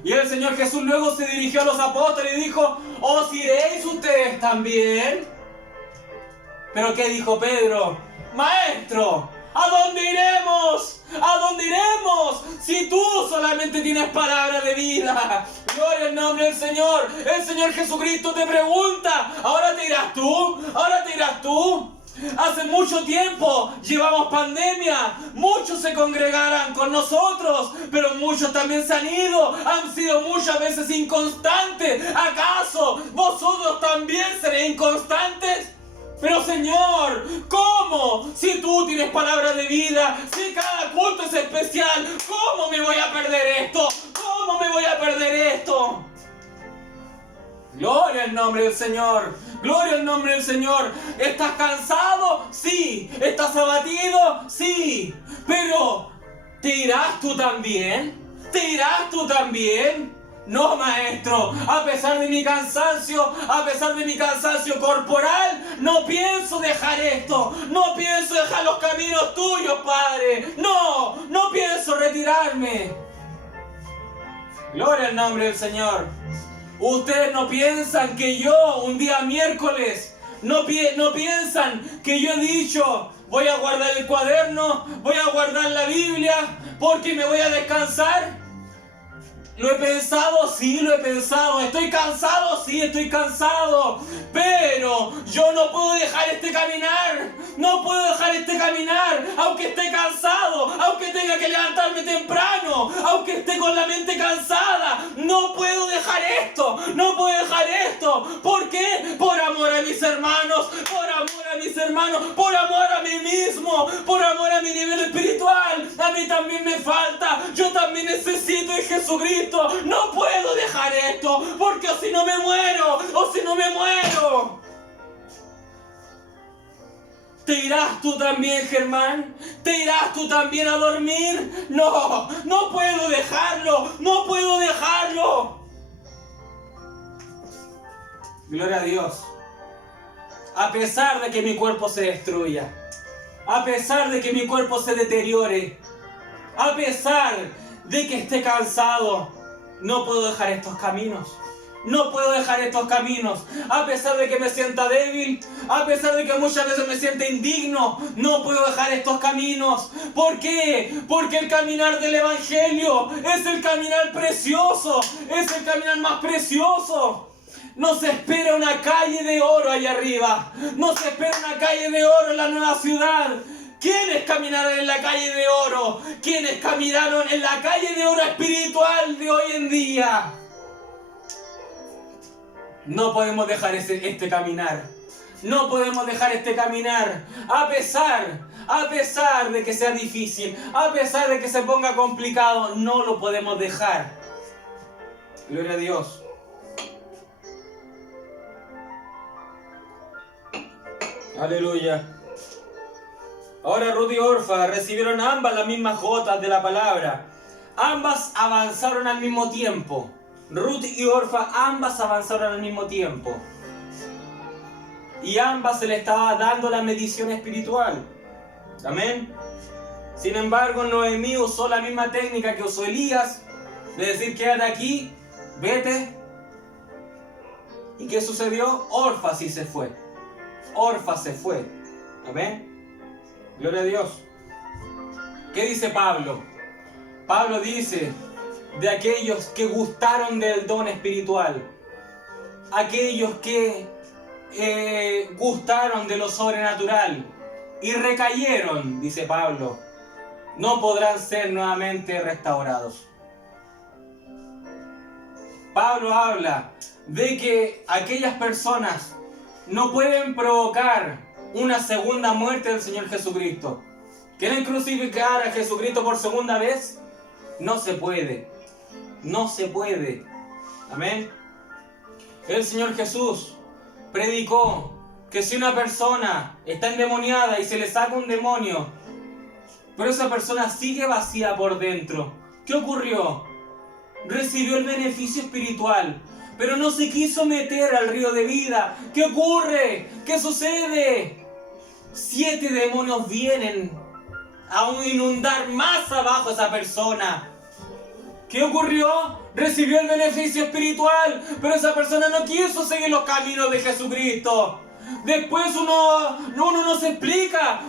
Y el Señor Jesús luego se dirigió a los apóstoles y dijo: ¿os iréis ustedes también? ¿Pero qué dijo Pedro? Maestro, ¿a dónde iremos? ¿A dónde iremos? Si tú solamente tienes palabra de vida. Gloria al nombre del Señor. El Señor Jesucristo te pregunta: ¿ahora te irás tú? ¿Ahora te irás tú? Hace mucho tiempo llevamos pandemia, muchos se congregarán con nosotros, pero muchos también se han ido, han sido muchas veces inconstantes. ¿Acaso vosotros también seréis inconstantes? Pero Señor, ¿cómo? Si tú tienes palabra de vida, si cada culto es especial, ¿cómo me voy a perder esto? ¿Cómo me voy a perder esto? Gloria al nombre del Señor. Gloria al nombre del Señor. ¿Estás cansado? Sí. ¿Estás abatido? Sí. Pero, ¿te irás tú también? ¿Te irás tú también? No, maestro. A pesar de mi cansancio corporal, no pienso dejar esto. No pienso dejar los caminos tuyos, Padre. No pienso retirarme. Gloria al nombre del Señor. Ustedes no piensan que yo, un día miércoles, no piensan que yo he dicho: voy a guardar el cuaderno, voy a guardar la Biblia, porque me voy a descansar. ¿Lo he pensado? Sí, lo he pensado. ¿Estoy cansado? Sí, estoy cansado. Pero yo no puedo dejar este caminar. No puedo dejar este caminar. Aunque esté cansado. Aunque tenga que levantarme temprano. Aunque esté con la mente cansada. No puedo dejar esto. No puedo dejar esto. ¿Por qué? Por amor a mis hermanos. Por amor a mis hermanos. Por amor a mí mismo. Por amor a mi nivel espiritual. A mí también me falta. Yo también necesito de Jesucristo. No puedo dejar esto, porque o si no me muero, ¿Te irás tú también, Germán? ¿Te irás tú también a dormir? No puedo dejarlo. Gloria a Dios. A pesar de que mi cuerpo se destruya, a pesar de que mi cuerpo se deteriore, a pesar de que esté cansado, no puedo dejar estos caminos. A pesar de que me sienta débil, a pesar de que muchas veces me sienta indigno, no puedo dejar estos caminos. ¿Por qué? Porque el caminar del Evangelio es el caminar precioso, es el caminar más precioso. Nos espera una calle de oro allá arriba, nos espera una calle de oro en la nueva ciudad. ¿Quiénes caminaron en la calle de oro? ¿Quiénes caminaron en la calle de oro espiritual de hoy en día? No podemos dejar este caminar. No podemos dejar este caminar. A pesar de que sea difícil, a pesar de que se ponga complicado, no lo podemos dejar. Gloria a Dios. Aleluya. Ahora Ruth y Orfa recibieron ambas las mismas gotas de la palabra. Ambas avanzaron al mismo tiempo. Ruth y Orfa ambas avanzaron al mismo tiempo. Y ambas se le estaba dando la medición espiritual. Amén. Sin embargo, Noemí usó la misma técnica que usó Elías. De decir: quédate aquí, vete. ¿Y qué sucedió? Orfa sí se fue. Orfa se fue. Amén. Gloria a Dios. ¿Qué dice Pablo? Pablo dice: de aquellos que gustaron del don espiritual, aquellos que gustaron de lo sobrenatural y recayeron, dice Pablo, no podrán ser nuevamente restaurados. Pablo habla de que aquellas personas no pueden provocar una segunda muerte del Señor Jesucristo. ¿Quieren crucificar a Jesucristo por segunda vez? No se puede. No se puede. Amén. El Señor Jesús predicó que si una persona está endemoniada y se le saca un demonio, pero esa persona sigue vacía por dentro, ¿qué ocurrió? Recibió el beneficio espiritual, pero no se quiso meter al río de vida. ¿Qué ocurre? ¿Qué sucede? 7 demonios vienen a inundar más abajo a esa persona. ¿Qué ocurrió? Recibió el beneficio espiritual, pero esa persona no quiso seguir los caminos de Jesucristo. Después uno no se explica,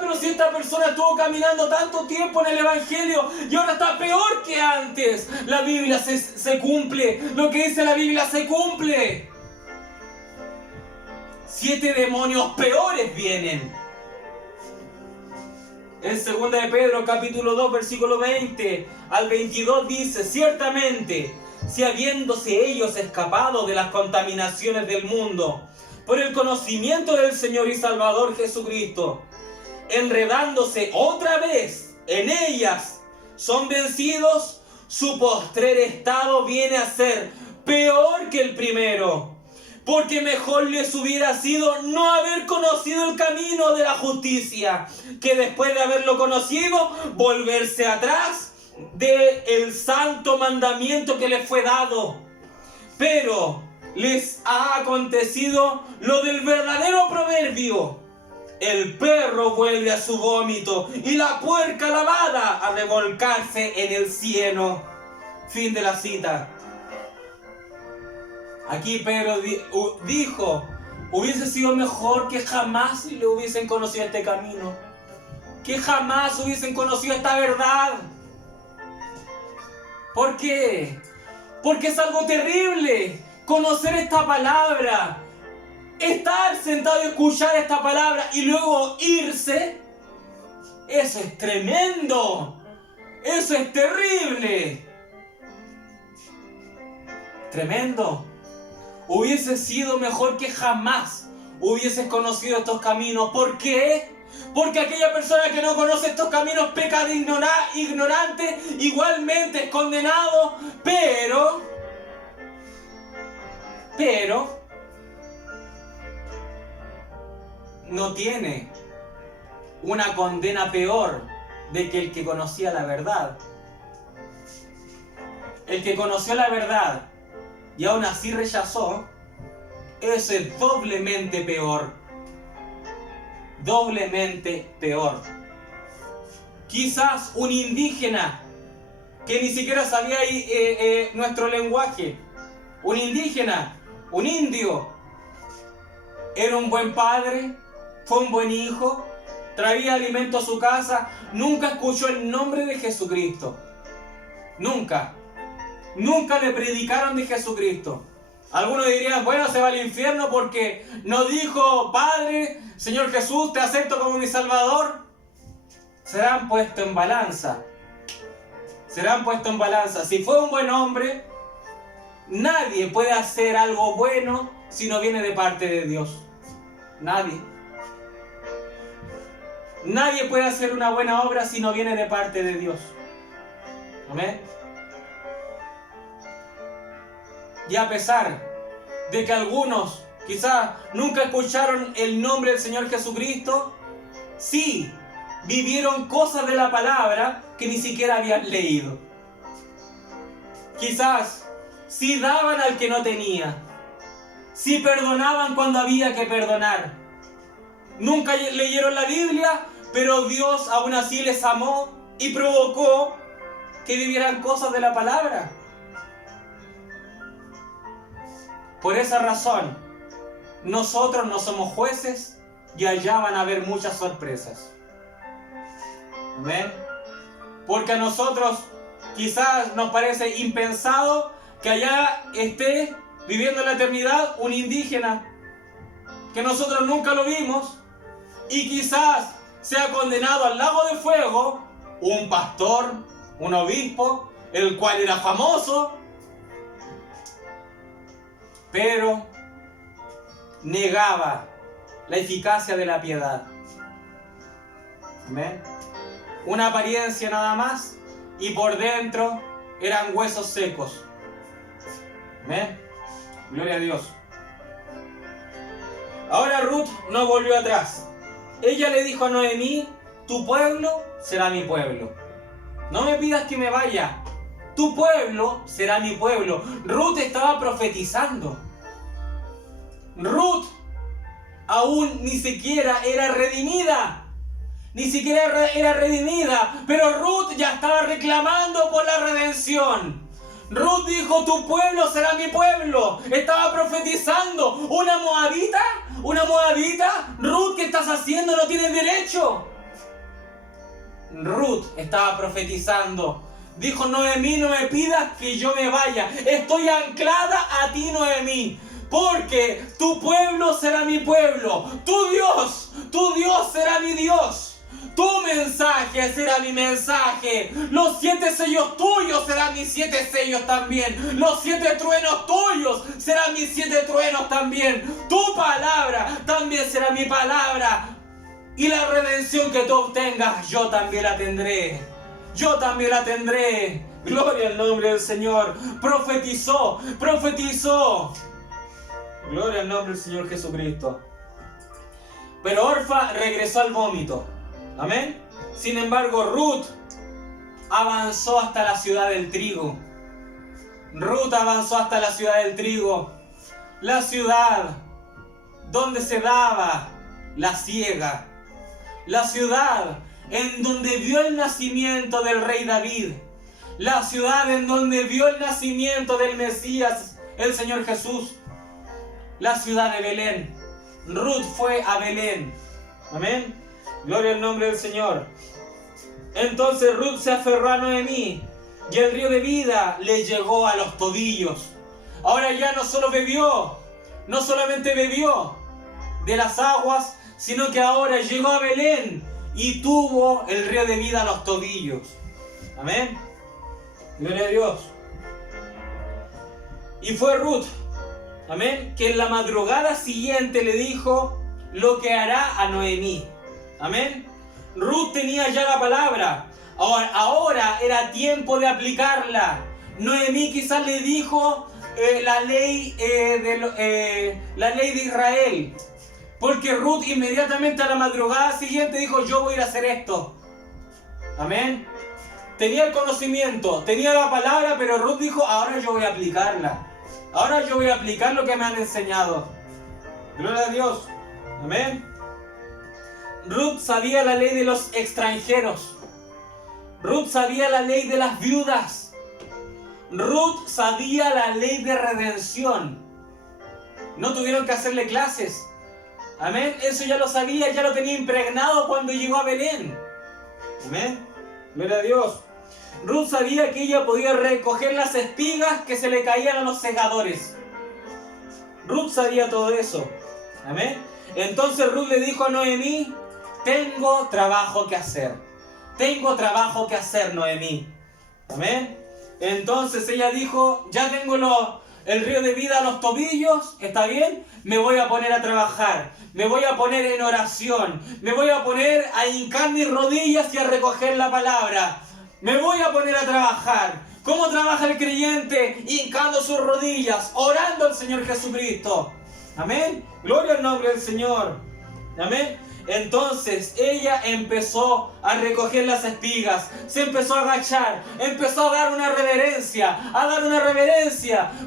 pero si esta persona estuvo caminando tanto tiempo en el Evangelio y ahora está peor que antes. La Biblia se cumple, lo que dice la Biblia se cumple. 7 demonios peores vienen. En 2 de Pedro capítulo 2 versículo 20 al 22 dice: ciertamente, si habiéndose ellos escapado de las contaminaciones del mundo por el conocimiento del Señor y Salvador Jesucristo, enredándose otra vez en ellas, son vencidos, su postrer estado viene a ser peor que el primero. Porque mejor les hubiera sido no haber conocido el camino de la justicia, que después de haberlo conocido, volverse atrás del santo mandamiento que les fue dado. Pero les ha acontecido lo del verdadero proverbio: el perro vuelve a su vómito y la puerca lavada a revolcarse en el cieno. Fin de la cita. Aquí Pedro dijo: hubiese sido mejor que jamás le hubiesen conocido este camino, que jamás hubiesen conocido esta verdad. ¿Por qué? Porque es algo terrible conocer esta palabra, estar sentado y escuchar esta palabra y luego irse. Eso es tremendo, eso es terrible, tremendo. Hubiese sido mejor que jamás hubieses conocido estos caminos. ¿Por qué? Porque aquella persona que no conoce estos caminos peca de ignorante, igualmente es condenado, pero no tiene una condena peor de que el que conocía la verdad. El que conoció la verdad y aún así rechazó, eso es doblemente peor. Doblemente peor. Quizás un indígena que ni siquiera sabía nuestro lenguaje, un indígena, un indio, era un buen padre, fue un buen hijo, traía alimento a su casa, nunca escuchó el nombre de Jesucristo. Nunca le predicaron de Jesucristo. Algunos dirían: bueno, se va al infierno porque no dijo: Padre, Señor Jesús, te acepto como mi Salvador. Serán puestos en balanza. Si fue un buen hombre, nadie puede hacer algo bueno si no viene de parte de Dios. Nadie puede hacer una buena obra si no viene de parte de Dios. ¿Amén? Y a pesar de que algunos quizás nunca escucharon el nombre del Señor Jesucristo, sí vivieron cosas de la palabra que ni siquiera habían leído. Quizás sí daban al que no tenía, sí perdonaban cuando había que perdonar. Nunca leyeron la Biblia, pero Dios aún así les amó y provocó que vivieran cosas de la palabra. Por esa razón, nosotros no somos jueces y allá van a haber muchas sorpresas. ¿Ven? Porque a nosotros quizás nos parece impensado que allá esté viviendo la eternidad un indígena, que nosotros nunca lo vimos, y quizás sea condenado al lago de fuego un pastor, un obispo, el cual era famoso, pero negaba la eficacia de la piedad. ¿Amén? Una apariencia nada más, y por dentro eran huesos secos. ¿Amén? Gloria a Dios. Ahora Ruth no volvió atrás. Ella le dijo a Noemí: tu pueblo será mi pueblo. No me pidas que me vaya. Tu pueblo será mi pueblo. Ruth estaba profetizando. Ruth aún ni siquiera era redimida. Ni siquiera era redimida. Pero Ruth ya estaba reclamando por la redención. Ruth dijo: tu pueblo será mi pueblo. Estaba profetizando. ¿Una moabita? ¿Una moabita? Ruth, ¿qué estás haciendo? No tienes derecho. Ruth estaba profetizando. Dijo: Noemí, no me pidas que yo me vaya. Estoy anclada a ti, Noemí. Porque tu pueblo será mi pueblo. Tu Dios será mi Dios. Tu mensaje será mi mensaje. Los 7 sellos tuyos serán mis 7 sellos también. Los 7 truenos tuyos serán mis 7 truenos también. Tu palabra también será mi palabra. Y la redención que tú obtengas, yo también la tendré. Yo también la tendré. Gloria al nombre del Señor. Profetizó. Gloria al nombre del Señor Jesucristo. Pero Orfa regresó al vómito. Amén. Sin embargo, Ruth avanzó hasta la ciudad del trigo. Ruth avanzó hasta la ciudad del trigo. La ciudad donde se daba la siega. La ciudad en donde vio el nacimiento del rey David. La ciudad en donde vio el nacimiento del Mesías, el Señor Jesús. La ciudad de Belén. Ruth fue a Belén. Amén. Gloria al nombre del Señor. Entonces Ruth se aferró a Noemí y el río de vida le llegó a los tobillos. Ahora ya no solamente bebió de las aguas, sino que ahora llegó a Belén y tuvo el río de vida a los tobillos. Amén. Gloria a Dios. Y fue Ruth, amén, que en la madrugada siguiente le dijo lo que hará a Noemí. Amén. Ruth tenía ya la palabra. Ahora era tiempo de aplicarla. Noemí quizás le dijo la ley de Israel. Porque Ruth inmediatamente a la madrugada siguiente dijo: yo voy a ir a hacer esto. Amén. Tenía el conocimiento, tenía la palabra, pero Ruth dijo: ahora yo voy a aplicarla. Ahora yo voy a aplicar lo que me han enseñado. Gloria a Dios. Amén. Ruth sabía la ley de los extranjeros. Ruth sabía la ley de las viudas. Ruth sabía la ley de redención. No tuvieron que hacerle clases. Amén. Eso ya lo sabía, ya lo tenía impregnado cuando llegó a Belén. Amén. Gloria a Dios. Ruth sabía que ella podía recoger las espigas que se le caían a los segadores. Ruth sabía todo eso. Amén. Entonces Ruth le dijo a Noemí: tengo trabajo que hacer. Tengo trabajo que hacer, Noemí. Amén. Entonces ella dijo: ya tengo el río de vida a los tobillos, ¿está bien? Me voy a poner a trabajar. Me voy a poner en oración. Me voy a poner a hincar mis rodillas y a recoger la palabra. Me voy a poner a trabajar. ¿Cómo trabaja el creyente? Hincando sus rodillas, orando al Señor Jesucristo. Amén. Gloria al nombre del Señor. Amén. Entonces ella empezó a recoger las espigas, se empezó a agachar, empezó a dar una reverencia,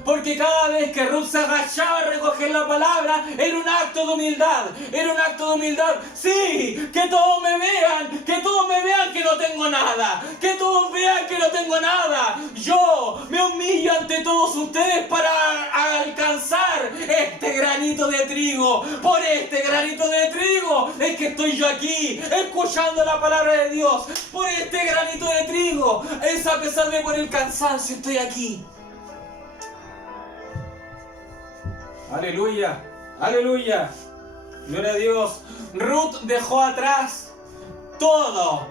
porque cada vez que Ruth se agachaba a recoger la palabra, era un acto de humildad, Sí, que todos me vean que no tengo nada, Yo me humillo ante todos ustedes para alcanzar este granito de trigo. Por este granito de trigo es que estoy yo aquí, escuchando la palabra de Dios. Por este granito de trigo es a pesar de por el cansancio estoy aquí. Aleluya, aleluya. Gloria a Dios. Ruth dejó atrás toda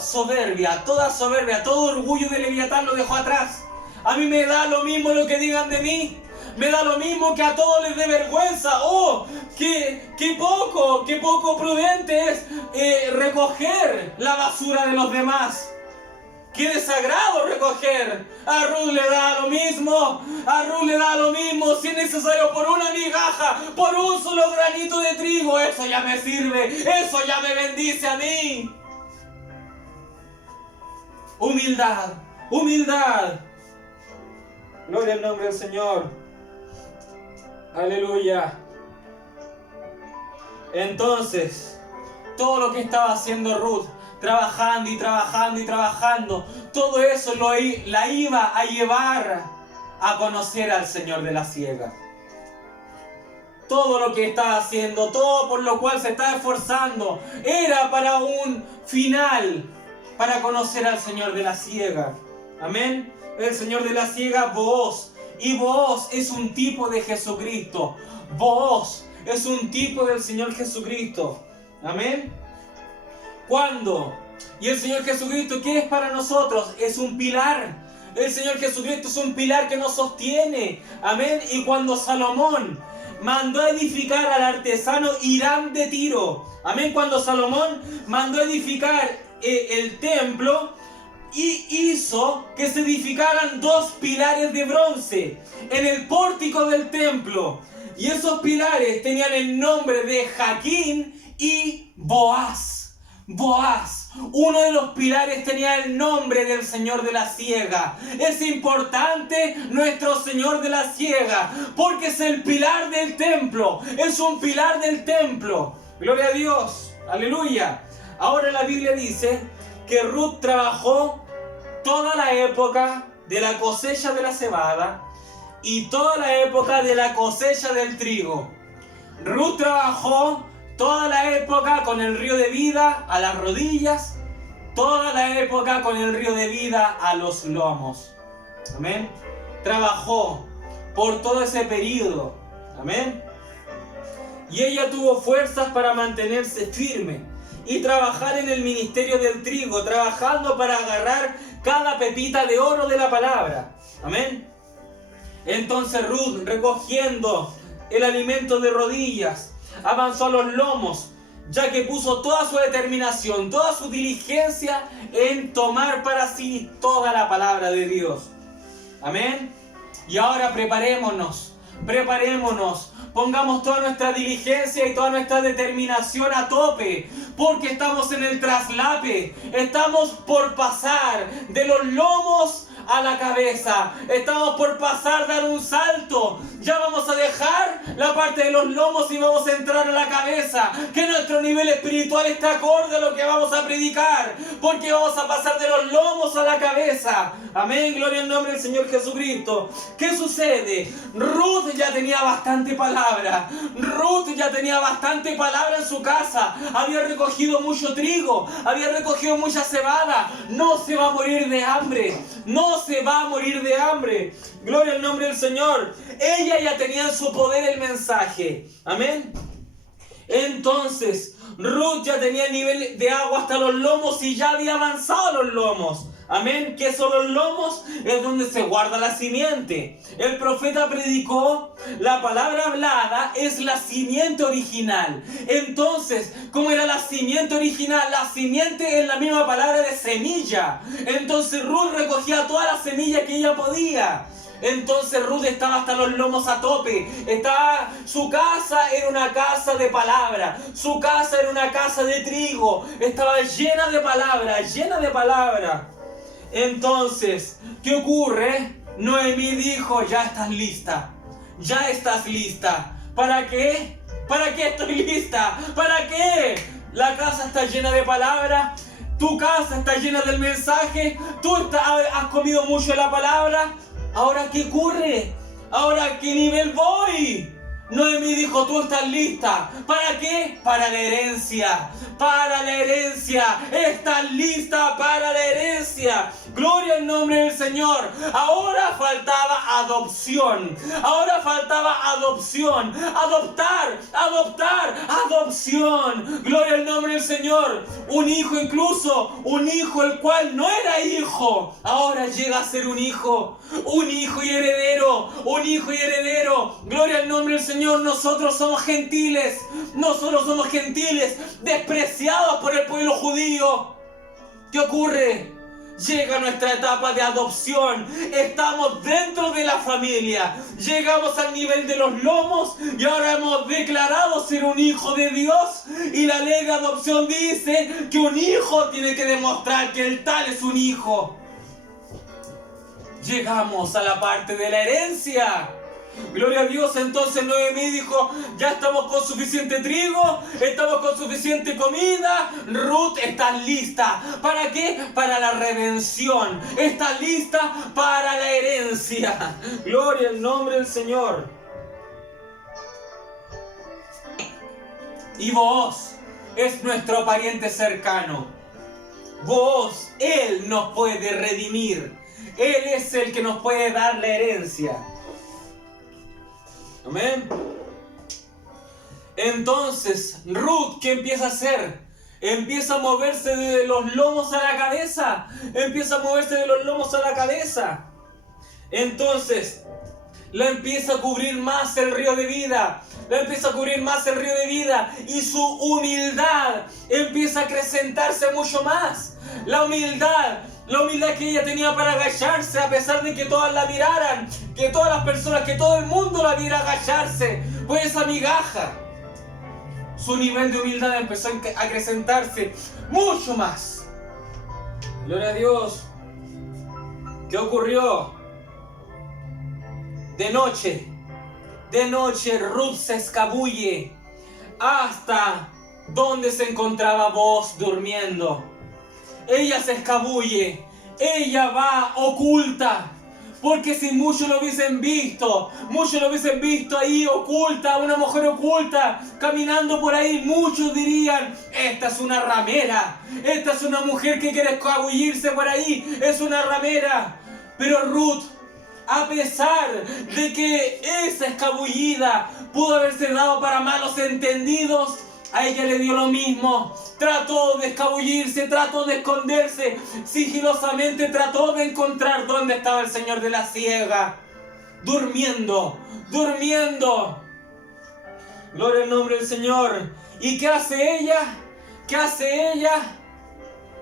soberbia, todo orgullo de Leviatán lo dejó atrás. A mí me da lo mismo lo que digan de mí. Me da lo mismo que a todos les dé vergüenza. ¡Oh! ¡Qué poco prudente es recoger la basura de los demás! ¡Qué desagrado recoger! A Ruth le da lo mismo. A Ruth le da lo mismo. Si es necesario por una migaja, por un solo granito de trigo, eso ya me sirve. Eso ya me bendice a mí. Humildad. Humildad. Gloria al nombre del Señor. Aleluya. Entonces, todo lo que estaba haciendo Ruth, trabajando y trabajando y trabajando, todo eso la iba a llevar a conocer al Señor de la siega. Todo lo que estaba haciendo, todo por lo cual se estaba esforzando, era para un final, para conocer al Señor de la siega. Amén. El Señor de la siega, Booz. Y Booz es un tipo de Jesucristo. Booz es un tipo del Señor Jesucristo. Amén. ¿Cuándo? Y el Señor Jesucristo, ¿qué es para nosotros? Es un pilar. El Señor Jesucristo es un pilar que nos sostiene. Amén. Y cuando Salomón mandó a edificar al artesano Hiram de Tiro. Amén. Cuando Salomón mandó a edificar el templo, y hizo que se edificaran 2 pilares de bronce en el pórtico del templo. Y esos pilares tenían el nombre de Jaquín y Boaz. Boaz. Uno de los pilares tenía el nombre del Señor de la siega. Es importante nuestro Señor de la siega, porque es el pilar del templo. Es un pilar del templo. Gloria a Dios. Aleluya. Ahora la Biblia dice que Ruth trabajó toda la época de la cosecha de la cebada y toda la época de la cosecha del trigo. Ruth trabajó toda la época con el río de vida a las rodillas, toda la época con el río de vida a los lomos. Amén. Trabajó por todo ese periodo. Amén. Y ella tuvo fuerzas para mantenerse firme y trabajar en el ministerio del trigo, trabajando para agarrar cada pepita de oro de la palabra. Amén. Entonces Ruth, recogiendo el alimento de rodillas, avanzó a los lomos, ya que puso toda su determinación, toda su diligencia en tomar para sí toda la palabra de Dios. Amén. Y ahora preparémonos, pongamos toda nuestra diligencia y toda nuestra determinación a tope, porque estamos en el traslape, estamos por pasar de los lomos a la cabeza, estamos por pasar, dar un salto, ya vamos a dejar la parte de los lomos y vamos a entrar a la cabeza, que nuestro nivel espiritual está acorde a lo que vamos a predicar, porque vamos a pasar de los lomos a la cabeza. Amén, gloria al nombre del Señor Jesucristo. ¿Qué sucede? Ruth ya tenía bastante palabra, Ruth ya tenía bastante palabra en su casa, había recogido mucho trigo, había recogido mucha cebada, no se va a morir de hambre, no se va a morir de hambre. Gloria al nombre del Señor. Ella ya tenía en su poder el mensaje. Amén. Entonces Ruth ya tenía el nivel de agua hasta los lomos y ya había avanzado los lomos. Amén. ¿Qué son los lomos? Es donde se guarda la simiente. El profeta predicó, la palabra hablada es la simiente original. Entonces, ¿cómo era la simiente original? La simiente es la misma palabra de semilla. Entonces Ruth recogía toda la semilla que ella podía. Entonces Ruth estaba hasta los lomos a tope. Su casa era una casa de palabra. Su casa era una casa de trigo. Estaba llena de palabra, llena de palabra. Entonces, ¿qué ocurre? Noemí dijo, ya estás lista. Ya estás lista. ¿Para qué? ¿Para qué estoy lista? ¿Para qué? La casa está llena de palabra. Tu casa está llena del mensaje. Tú has comido mucho de la palabra. ¿Ahora qué ocurre? ¿Ahora a qué nivel voy? Noemí dijo, tú estás lista. ¿Para qué? Para la herencia. Para la herencia. Estás lista para la herencia. Gloria al nombre del Señor. Ahora faltaba adopción. Ahora faltaba adopción. Adoptar, adoptar, adopción. Gloria al nombre del Señor. Un hijo incluso. Un hijo el cual no era hijo. Ahora llega a ser un hijo. Un hijo y heredero. Un hijo y heredero. Gloria al nombre del Señor. Nosotros somos gentiles. Nosotros somos gentiles. Despreciados por el pueblo judío. ¿Qué ocurre? Llega nuestra etapa de adopción. Estamos dentro de la familia. Llegamos al nivel de los lomos y ahora hemos declarado ser un hijo de Dios. Y la ley de adopción dice que un hijo tiene que demostrar que el tal es un hijo. Llegamos a la parte de la herencia. Gloria a Dios. Entonces Noemí dijo, ya estamos con suficiente trigo, estamos con suficiente comida. Ruth, estás lista. ¿Para qué? Para la redención. Estás lista para la herencia. Gloria al nombre del Señor. Y Booz es nuestro pariente cercano. Booz, Él nos puede redimir. Él es el que nos puede dar la herencia. Amén. Entonces, Ruth, ¿qué empieza a hacer? Empieza a moverse de los lomos a la cabeza. Empieza a moverse de los lomos a la cabeza. Entonces, la empieza a cubrir más el río de vida. La empieza a cubrir más el río de vida. Y su humildad empieza a acrecentarse mucho más. La humildad que ella tenía para agacharse, a pesar de que todas la miraran, que todas las personas, que todo el mundo la viera agacharse por esa migaja. Su nivel de humildad empezó a acrecentarse mucho más. Gloria a Dios. ¿Qué ocurrió? De noche Ruth se escabulle hasta donde se encontraba Booz durmiendo. Ella se escabulle, ella va oculta, porque si muchos lo hubiesen visto ahí oculta, una mujer oculta, caminando por ahí, muchos dirían, esta es una ramera, esta es una mujer que quiere escabullirse por ahí, es una ramera. Pero Ruth, a pesar de que esa escabullida pudo haberse dado para malos entendidos, a ella le dio lo mismo. Trató de escabullirse, trató de esconderse, sigilosamente trató de encontrar dónde estaba el señor de la siega. Durmiendo. Gloria al nombre del Señor. ¿Y qué hace ella?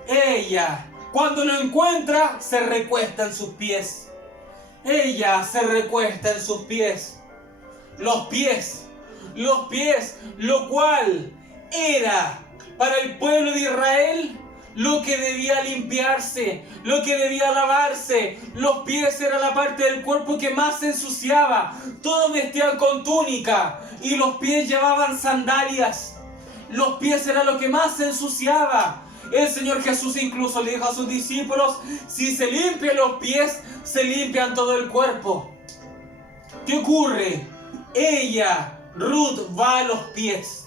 Ella, cuando lo encuentra, se recuesta en sus pies. Ella se recuesta en sus pies. Los pies, lo cual era para el pueblo de Israel lo que debía limpiarse, lo que debía lavarse. Los pies era la parte del cuerpo que más se ensuciaba. Todos vestían con túnica y los pies llevaban sandalias. Los pies era lo que más se ensuciaba. El Señor Jesús incluso le dijo a sus discípulos, si se limpian los pies, se limpian todo el cuerpo. ¿Qué ocurre? Ruth va a los pies.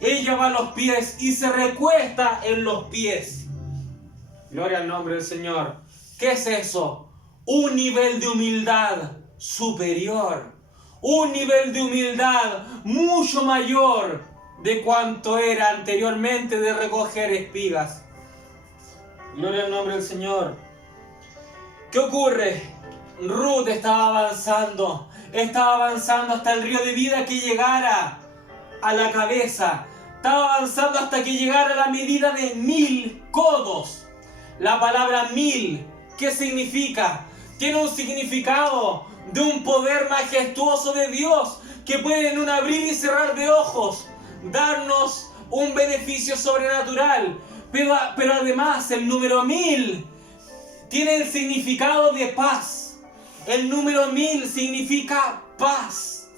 Ella va a los pies y se recuesta en los pies. Gloria al nombre del Señor. ¿Qué es eso? Un nivel de humildad superior. Un nivel de humildad mucho mayor de cuanto era anteriormente de recoger espigas. Gloria al nombre del Señor. ¿Qué ocurre? Ruth estaba avanzando hasta el río de vida que llegara a la cabeza. Estaba avanzando hasta que llegara a la medida de 1000 codos. La palabra 1000, ¿qué significa? Tiene un significado de un poder majestuoso de Dios que puede en un abrir y cerrar de ojos darnos un beneficio sobrenatural. Pero además el número 1000 tiene el significado de paz. El número 1000 significa paz.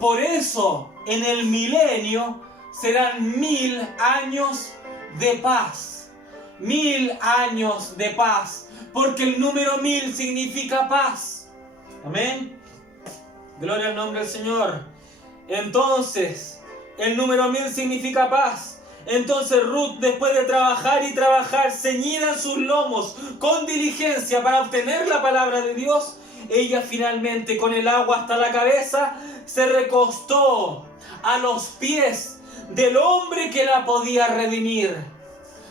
Por eso en el milenio serán 1000 años de paz. 1000 años de paz. Porque el número 1000 significa paz. Amén. Gloria al nombre del Señor. Entonces, el número 1000 significa paz. Entonces Ruth, después de trabajar y trabajar, ceñida en sus lomos, con diligencia para obtener la palabra de Dios, ella finalmente, con el agua hasta la cabeza, se recostó a los pies del hombre que la podía redimir.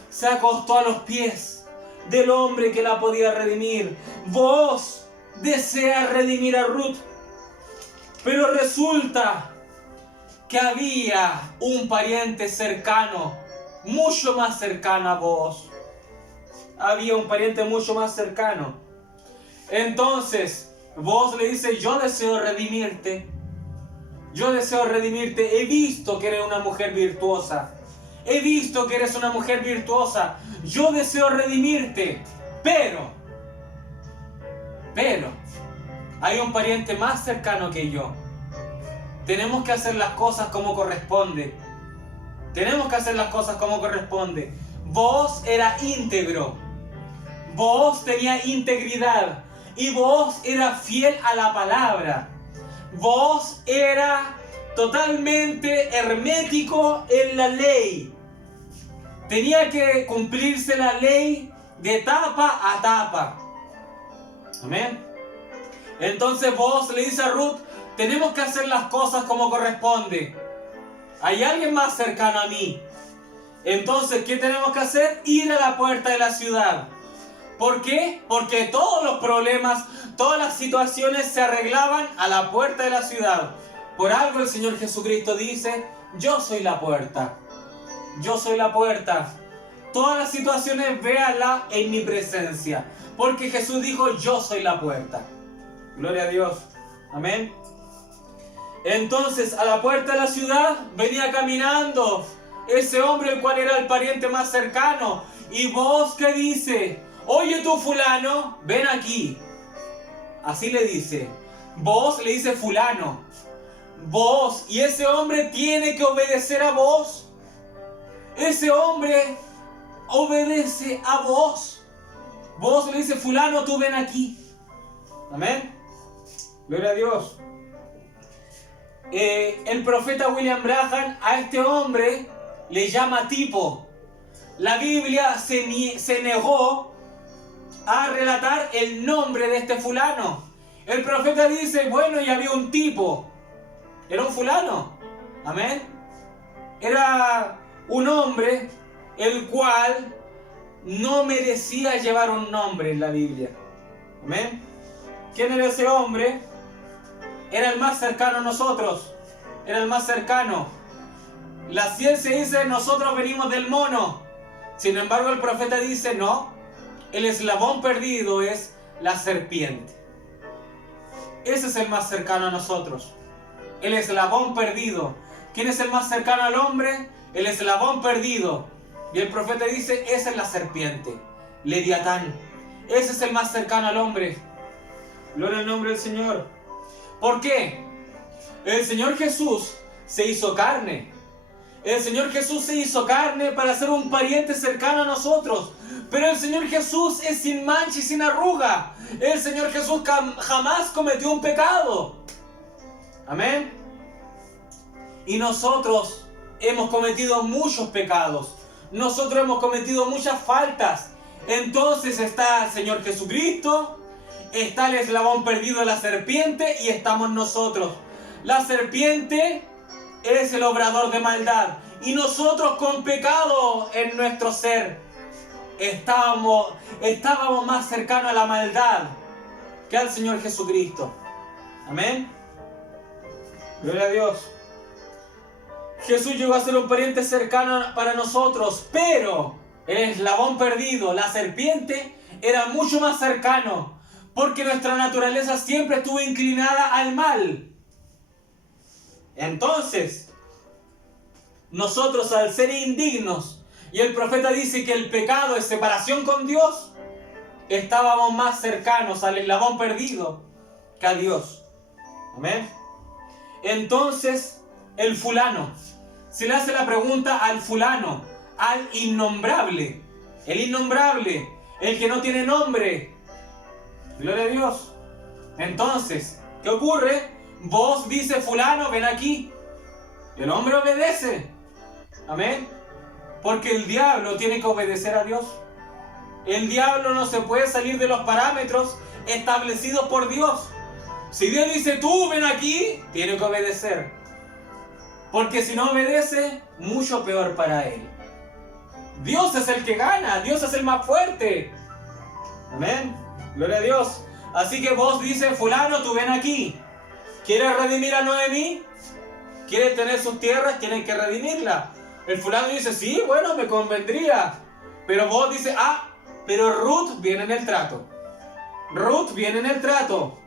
Se acostó a los pies del hombre que la podía redimir. Booz desea redimir a Ruth, pero resulta que había un pariente cercano, mucho más cercano a Booz. Había un pariente mucho más cercano. Entonces, Booz le dice: yo deseo redimirte. Yo deseo redimirte. He visto que eres una mujer virtuosa. He visto que eres una mujer virtuosa. Yo deseo redimirte. Pero, hay un pariente más cercano que yo. Tenemos que hacer las cosas como corresponde. Tenemos que hacer las cosas como corresponde. Booz era íntegro. Booz tenía integridad. Y Booz era fiel a la palabra. Booz era totalmente hermético en la ley. Tenía que cumplirse la ley de tapa a tapa. Amén. Entonces Booz le dice a Ruth: tenemos que hacer las cosas como corresponde. Hay alguien más cercano a mí. Entonces, ¿qué tenemos que hacer? Ir a la puerta de la ciudad. ¿Por qué? Porque todos los problemas, todas las situaciones se arreglaban a la puerta de la ciudad. Por algo el Señor Jesucristo dice: yo soy la puerta. Yo soy la puerta. Todas las situaciones véanlas en mi presencia. Porque Jesús dijo: yo soy la puerta. Gloria a Dios. Amén. Entonces, a la puerta de la ciudad venía caminando ese hombre, el cual era el pariente más cercano. Y Booz, ¿qué dice? Oye tú, fulano, ven aquí. Así le dice. Booz le dice: fulano. Booz, y ese hombre tiene que obedecer a Booz. Ese hombre obedece a Booz. Booz le dice: fulano, tú ven aquí. Amén. Gloria a Dios. El profeta William Branham a este hombre le llama tipo. La Biblia se negó a relatar el nombre de este fulano. El profeta dice: bueno, y había un tipo. Era un fulano. Amén. Era un hombre el cual no merecía llevar un nombre en la Biblia. Amén. ¿Quién era ese hombre? Era el más cercano a nosotros. Era el más cercano. La ciencia dice: nosotros venimos del mono. Sin embargo, el profeta dice: no. El eslabón perdido es la serpiente. Ese es el más cercano a nosotros. El eslabón perdido. ¿Quién es el más cercano al hombre? El eslabón perdido. Y el profeta dice: esa es la serpiente, Leviatán. Ese es el más cercano al hombre. Gloria al nombre del Señor. ¿Por qué? El Señor Jesús se hizo carne. El Señor Jesús se hizo carne para ser un pariente cercano a nosotros. Pero el Señor Jesús es sin mancha y sin arruga. El Señor Jesús jamás cometió un pecado. Amén. Y nosotros hemos cometido muchos pecados. Nosotros hemos cometido muchas faltas. Entonces está el Señor Jesucristo, está el eslabón perdido de la serpiente y estamos nosotros. La serpiente es el obrador de maldad y nosotros, con pecado en nuestro ser, estábamos más cercanos a la maldad que al Señor Jesucristo. Amén. Gloria a Dios. Jesús llegó a ser un pariente cercano para nosotros, pero el eslabón perdido, la serpiente, era mucho más cercano, porque nuestra naturaleza siempre estuvo inclinada al mal. Entonces, nosotros, al ser indignos, y el profeta dice que el pecado es separación con Dios, estábamos más cercanos al eslabón perdido que a Dios. Amén. Entonces, el fulano, se le hace la pregunta al fulano, al innombrable, el que no tiene nombre. Gloria a Dios. Entonces, ¿qué ocurre? Vos dice: fulano, ven aquí. El hombre obedece. Amén. Porque el diablo tiene que obedecer a Dios. El diablo no se puede salir de los parámetros establecidos por Dios. Si Dios dice tú ven aquí, tiene que obedecer. Porque si no obedece, mucho peor para él. Dios es el que gana, Dios es el más fuerte. Amén. Gloria a Dios. Así que vos dices, fulano, tú ven aquí. ¿Quieres redimir a Noemí? ¿Quieres tener sus tierras? Tienen que redimirla. El fulano dice, sí, bueno, me convendría. Pero vos dices, pero Ruth viene en el trato. Ruth viene en el trato.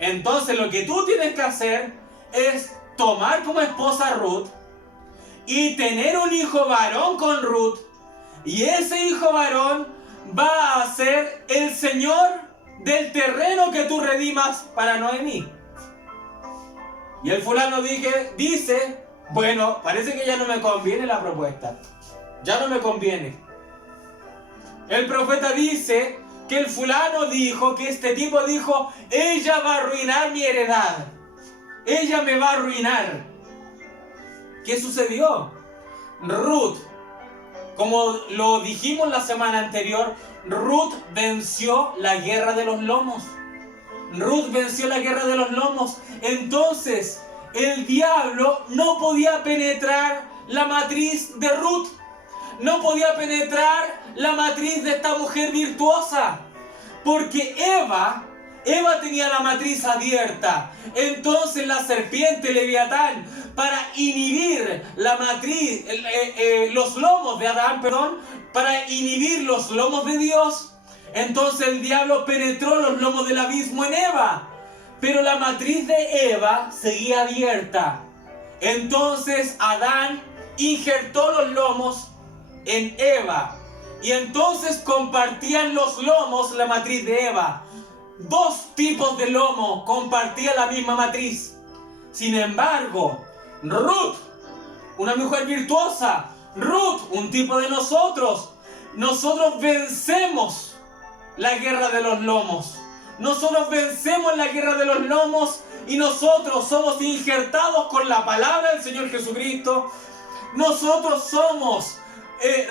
Entonces lo que tú tienes que hacer es tomar como esposa a Ruth y tener un hijo varón con Ruth. Y ese hijo varón va a ser el señor del terreno que tú redimas para Noemí. Y el fulano dice, bueno, parece que ya no me conviene la propuesta. Ya no me conviene. El profeta dice que el fulano dijo, que este tipo dijo, ella va a arruinar mi heredad. Ella me va a arruinar. ¿Qué sucedió? Ruth, como lo dijimos la semana anterior, Ruth venció la guerra de los lomos. Ruth venció la guerra de los lomos. Entonces, el diablo no podía penetrar la matriz de Ruth. No podía penetrar la matriz de esta mujer virtuosa. Porque Eva tenía la matriz abierta. Entonces la serpiente Leviatán, para inhibir la matriz, los lomos de Adán, para inhibir los lomos de Dios, entonces el diablo penetró los lomos del abismo en Eva. Pero la matriz de Eva seguía abierta. Entonces Adán injertó los lomos en Eva. Y entonces compartían los lomos la matriz de Eva. Dos tipos de lomo compartían la misma matriz. Sin embargo, Ruth, una mujer virtuosa, Ruth, un tipo de nosotros vencemos la guerra de los lomos. Nosotros vencemos la guerra de los lomos y nosotros somos injertados con la palabra del Señor Jesucristo. Nosotros somos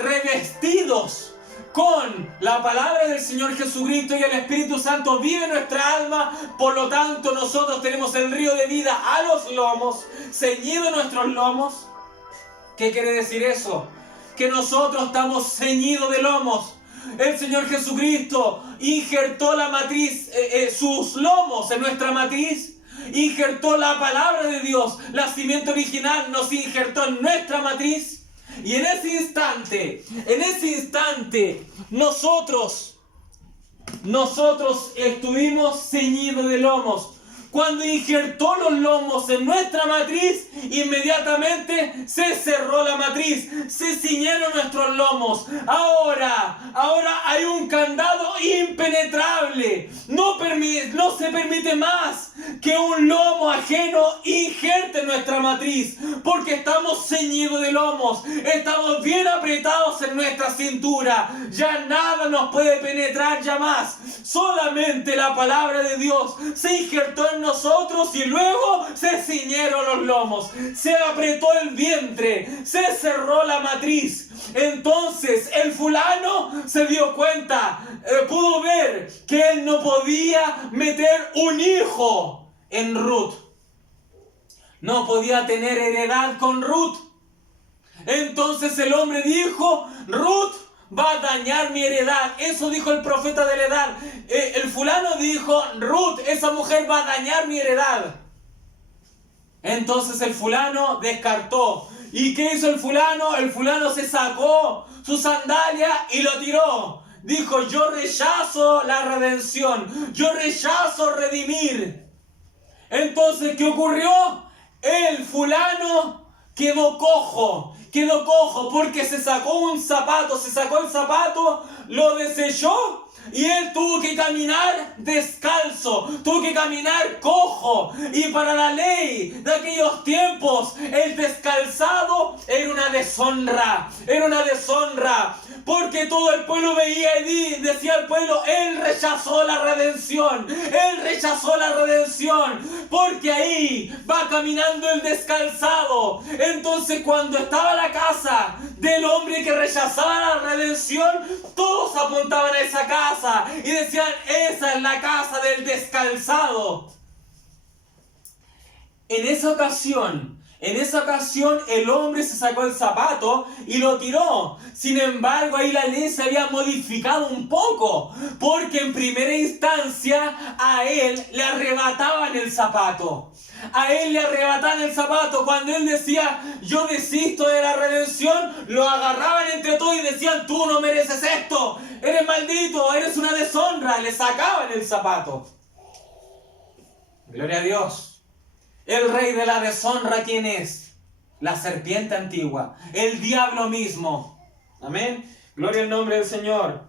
revestidos con la palabra del Señor Jesucristo y el Espíritu Santo vive en nuestra alma. Por lo tanto, nosotros tenemos el río de vida a los lomos, ceñido en nuestros lomos. ¿Qué quiere decir eso? Que nosotros estamos ceñidos de lomos. El Señor Jesucristo injertó la matriz, sus lomos en nuestra matriz. Injertó la palabra de Dios. La simiente original nos injertó en nuestra matriz. Y en ese instante, nosotros estuvimos ceñidos de lomos. Cuando injertó los lomos en nuestra matriz, inmediatamente se cerró la matriz, se ciñeron nuestros lomos. Ahora hay un candado impenetrable. No se permite más que un lomo ajeno injerte nuestra matriz, porque estamos ceñidos de lomos, estamos bien apretados en nuestra cintura. Ya nada nos puede penetrar ya más. Solamente la palabra de Dios se injertó en nosotros y luego se ciñeron los lomos, se apretó el vientre, se cerró la matriz. Entonces el fulano se dio cuenta, pudo ver que él no podía meter un hijo en Ruth, no podía tener heredad con Ruth. Entonces el hombre dijo, Ruth va a dañar mi heredad. Eso dijo el profeta de la edad. El fulano dijo, Ruth, esa mujer va a dañar mi heredad. Entonces el fulano descartó. ¿Y qué hizo el fulano? El fulano se sacó su sandalia y lo tiró. Dijo, yo rechazo la redención, yo rechazo redimir. Entonces, ¿qué ocurrió? El fulano quedó cojo, quedó cojo porque se sacó el zapato, lo desechó y él tuvo que caminar descalzo, tuvo que caminar cojo. Y para la ley de aquellos tiempos, el descalzado era una deshonra, porque todo el pueblo veía y decía al pueblo, él rechazó la redención, porque ahí va caminando el descalzado. Entonces cuando estaba la casa del hombre que rechazaba la redención, todos apuntaban a esa casa y decían, esa es la casa del descalzado. En esa ocasión el hombre se sacó el zapato y lo tiró. Sin embargo, ahí la ley se había modificado un poco, porque en primera instancia a él le arrebataban el zapato. Cuando él decía, yo desisto de la redención, lo agarraban entre todos y decían, tú no mereces esto, eres maldito, eres una deshonra. Le sacaban el zapato. Gloria a Dios. El rey de la deshonra, ¿quién es? La serpiente antigua, el diablo mismo. Amén. Gloria al nombre del Señor.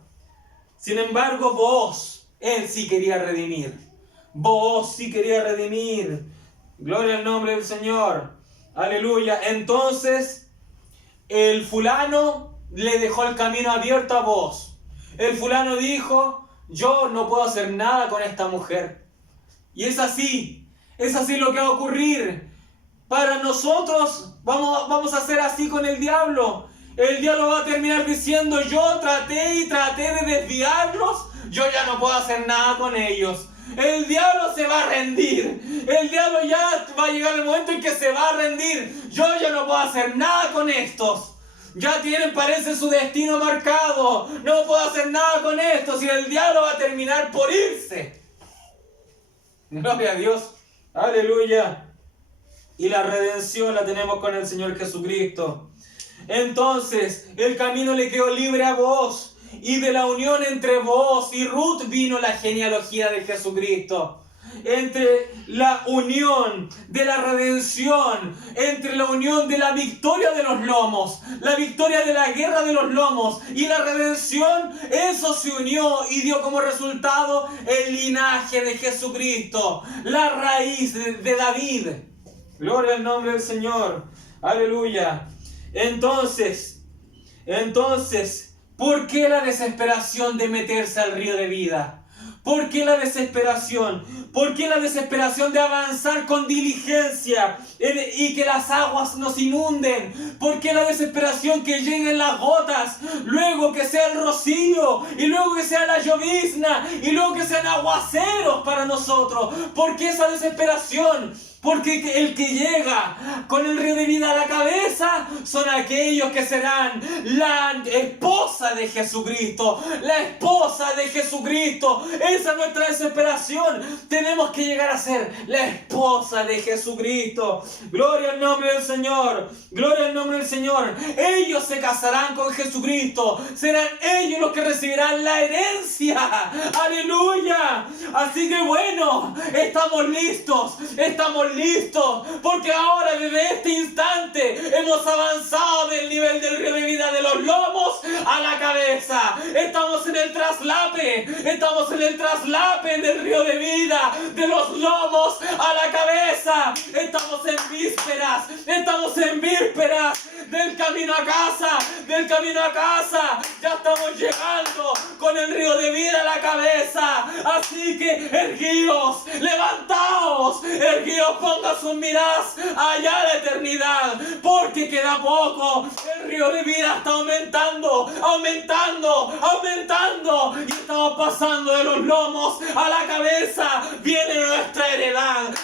Sin embargo, Booz, él sí quería redimir. Gloria al nombre del Señor. Aleluya. Entonces, el fulano le dejó el camino abierto a Booz. El fulano dijo, yo no puedo hacer nada con esta mujer. Y es así lo que va a ocurrir. Para nosotros vamos a hacer así con el diablo. El diablo va a terminar diciendo, yo traté de desviarlos, yo ya no puedo hacer nada con ellos. El diablo se va a rendir. El diablo ya va a llegar el momento en que se va a rendir. Yo ya no puedo hacer nada con estos. Ya tienen, parece, su destino marcado. No puedo hacer nada con estos. Y el diablo va a terminar por irse. Gloria a Dios. Aleluya. Y la redención la tenemos con el Señor Jesucristo. Entonces, el camino le quedó libre a Booz. Y de la unión entre Booz y Ruth vino la genealogía de Jesucristo. Entre la unión de la redención, entre la unión de la victoria de los lomos, la victoria de la guerra de los lomos y la redención, eso se unió y dio como resultado el linaje de Jesucristo, la raíz de David. Gloria al nombre del Señor. Aleluya. Entonces, ¿por qué la desesperación de meterse al río de vida? ¿Por qué la desesperación? ¿Por qué la desesperación de avanzar con diligencia y que las aguas nos inunden? ¿Por qué la desesperación que lleguen las gotas, luego que sea el rocío, y luego que sea la llovizna, y luego que sean aguaceros para nosotros? ¿Por qué esa desesperación? Porque el que llega con el río de vida a la cabeza son aquellos que serán la esposa de Jesucristo. La esposa de Jesucristo. Esa es nuestra desesperación. Tenemos que llegar a ser la esposa de Jesucristo. Gloria al nombre del Señor. Gloria al nombre del Señor. Ellos se casarán con Jesucristo. Serán ellos los que recibirán la herencia. Aleluya. Así que bueno, estamos listos, porque ahora desde este instante hemos avanzado del nivel del río de vida de los lomos a la cabeza. Estamos en el traslape del río de vida de los lomos a la cabeza. Estamos en vísperas del camino a casa, ya estamos llegando con el río de vida a la cabeza. Así que erguíos, levantaos, ponga sus miradas allá a la eternidad, porque queda poco. El río de vida está aumentando, y estamos pasando de los lomos a la cabeza. Viene nuestra heredad,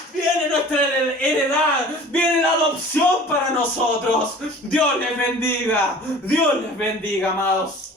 viene la adopción para nosotros. Dios les bendiga, amados.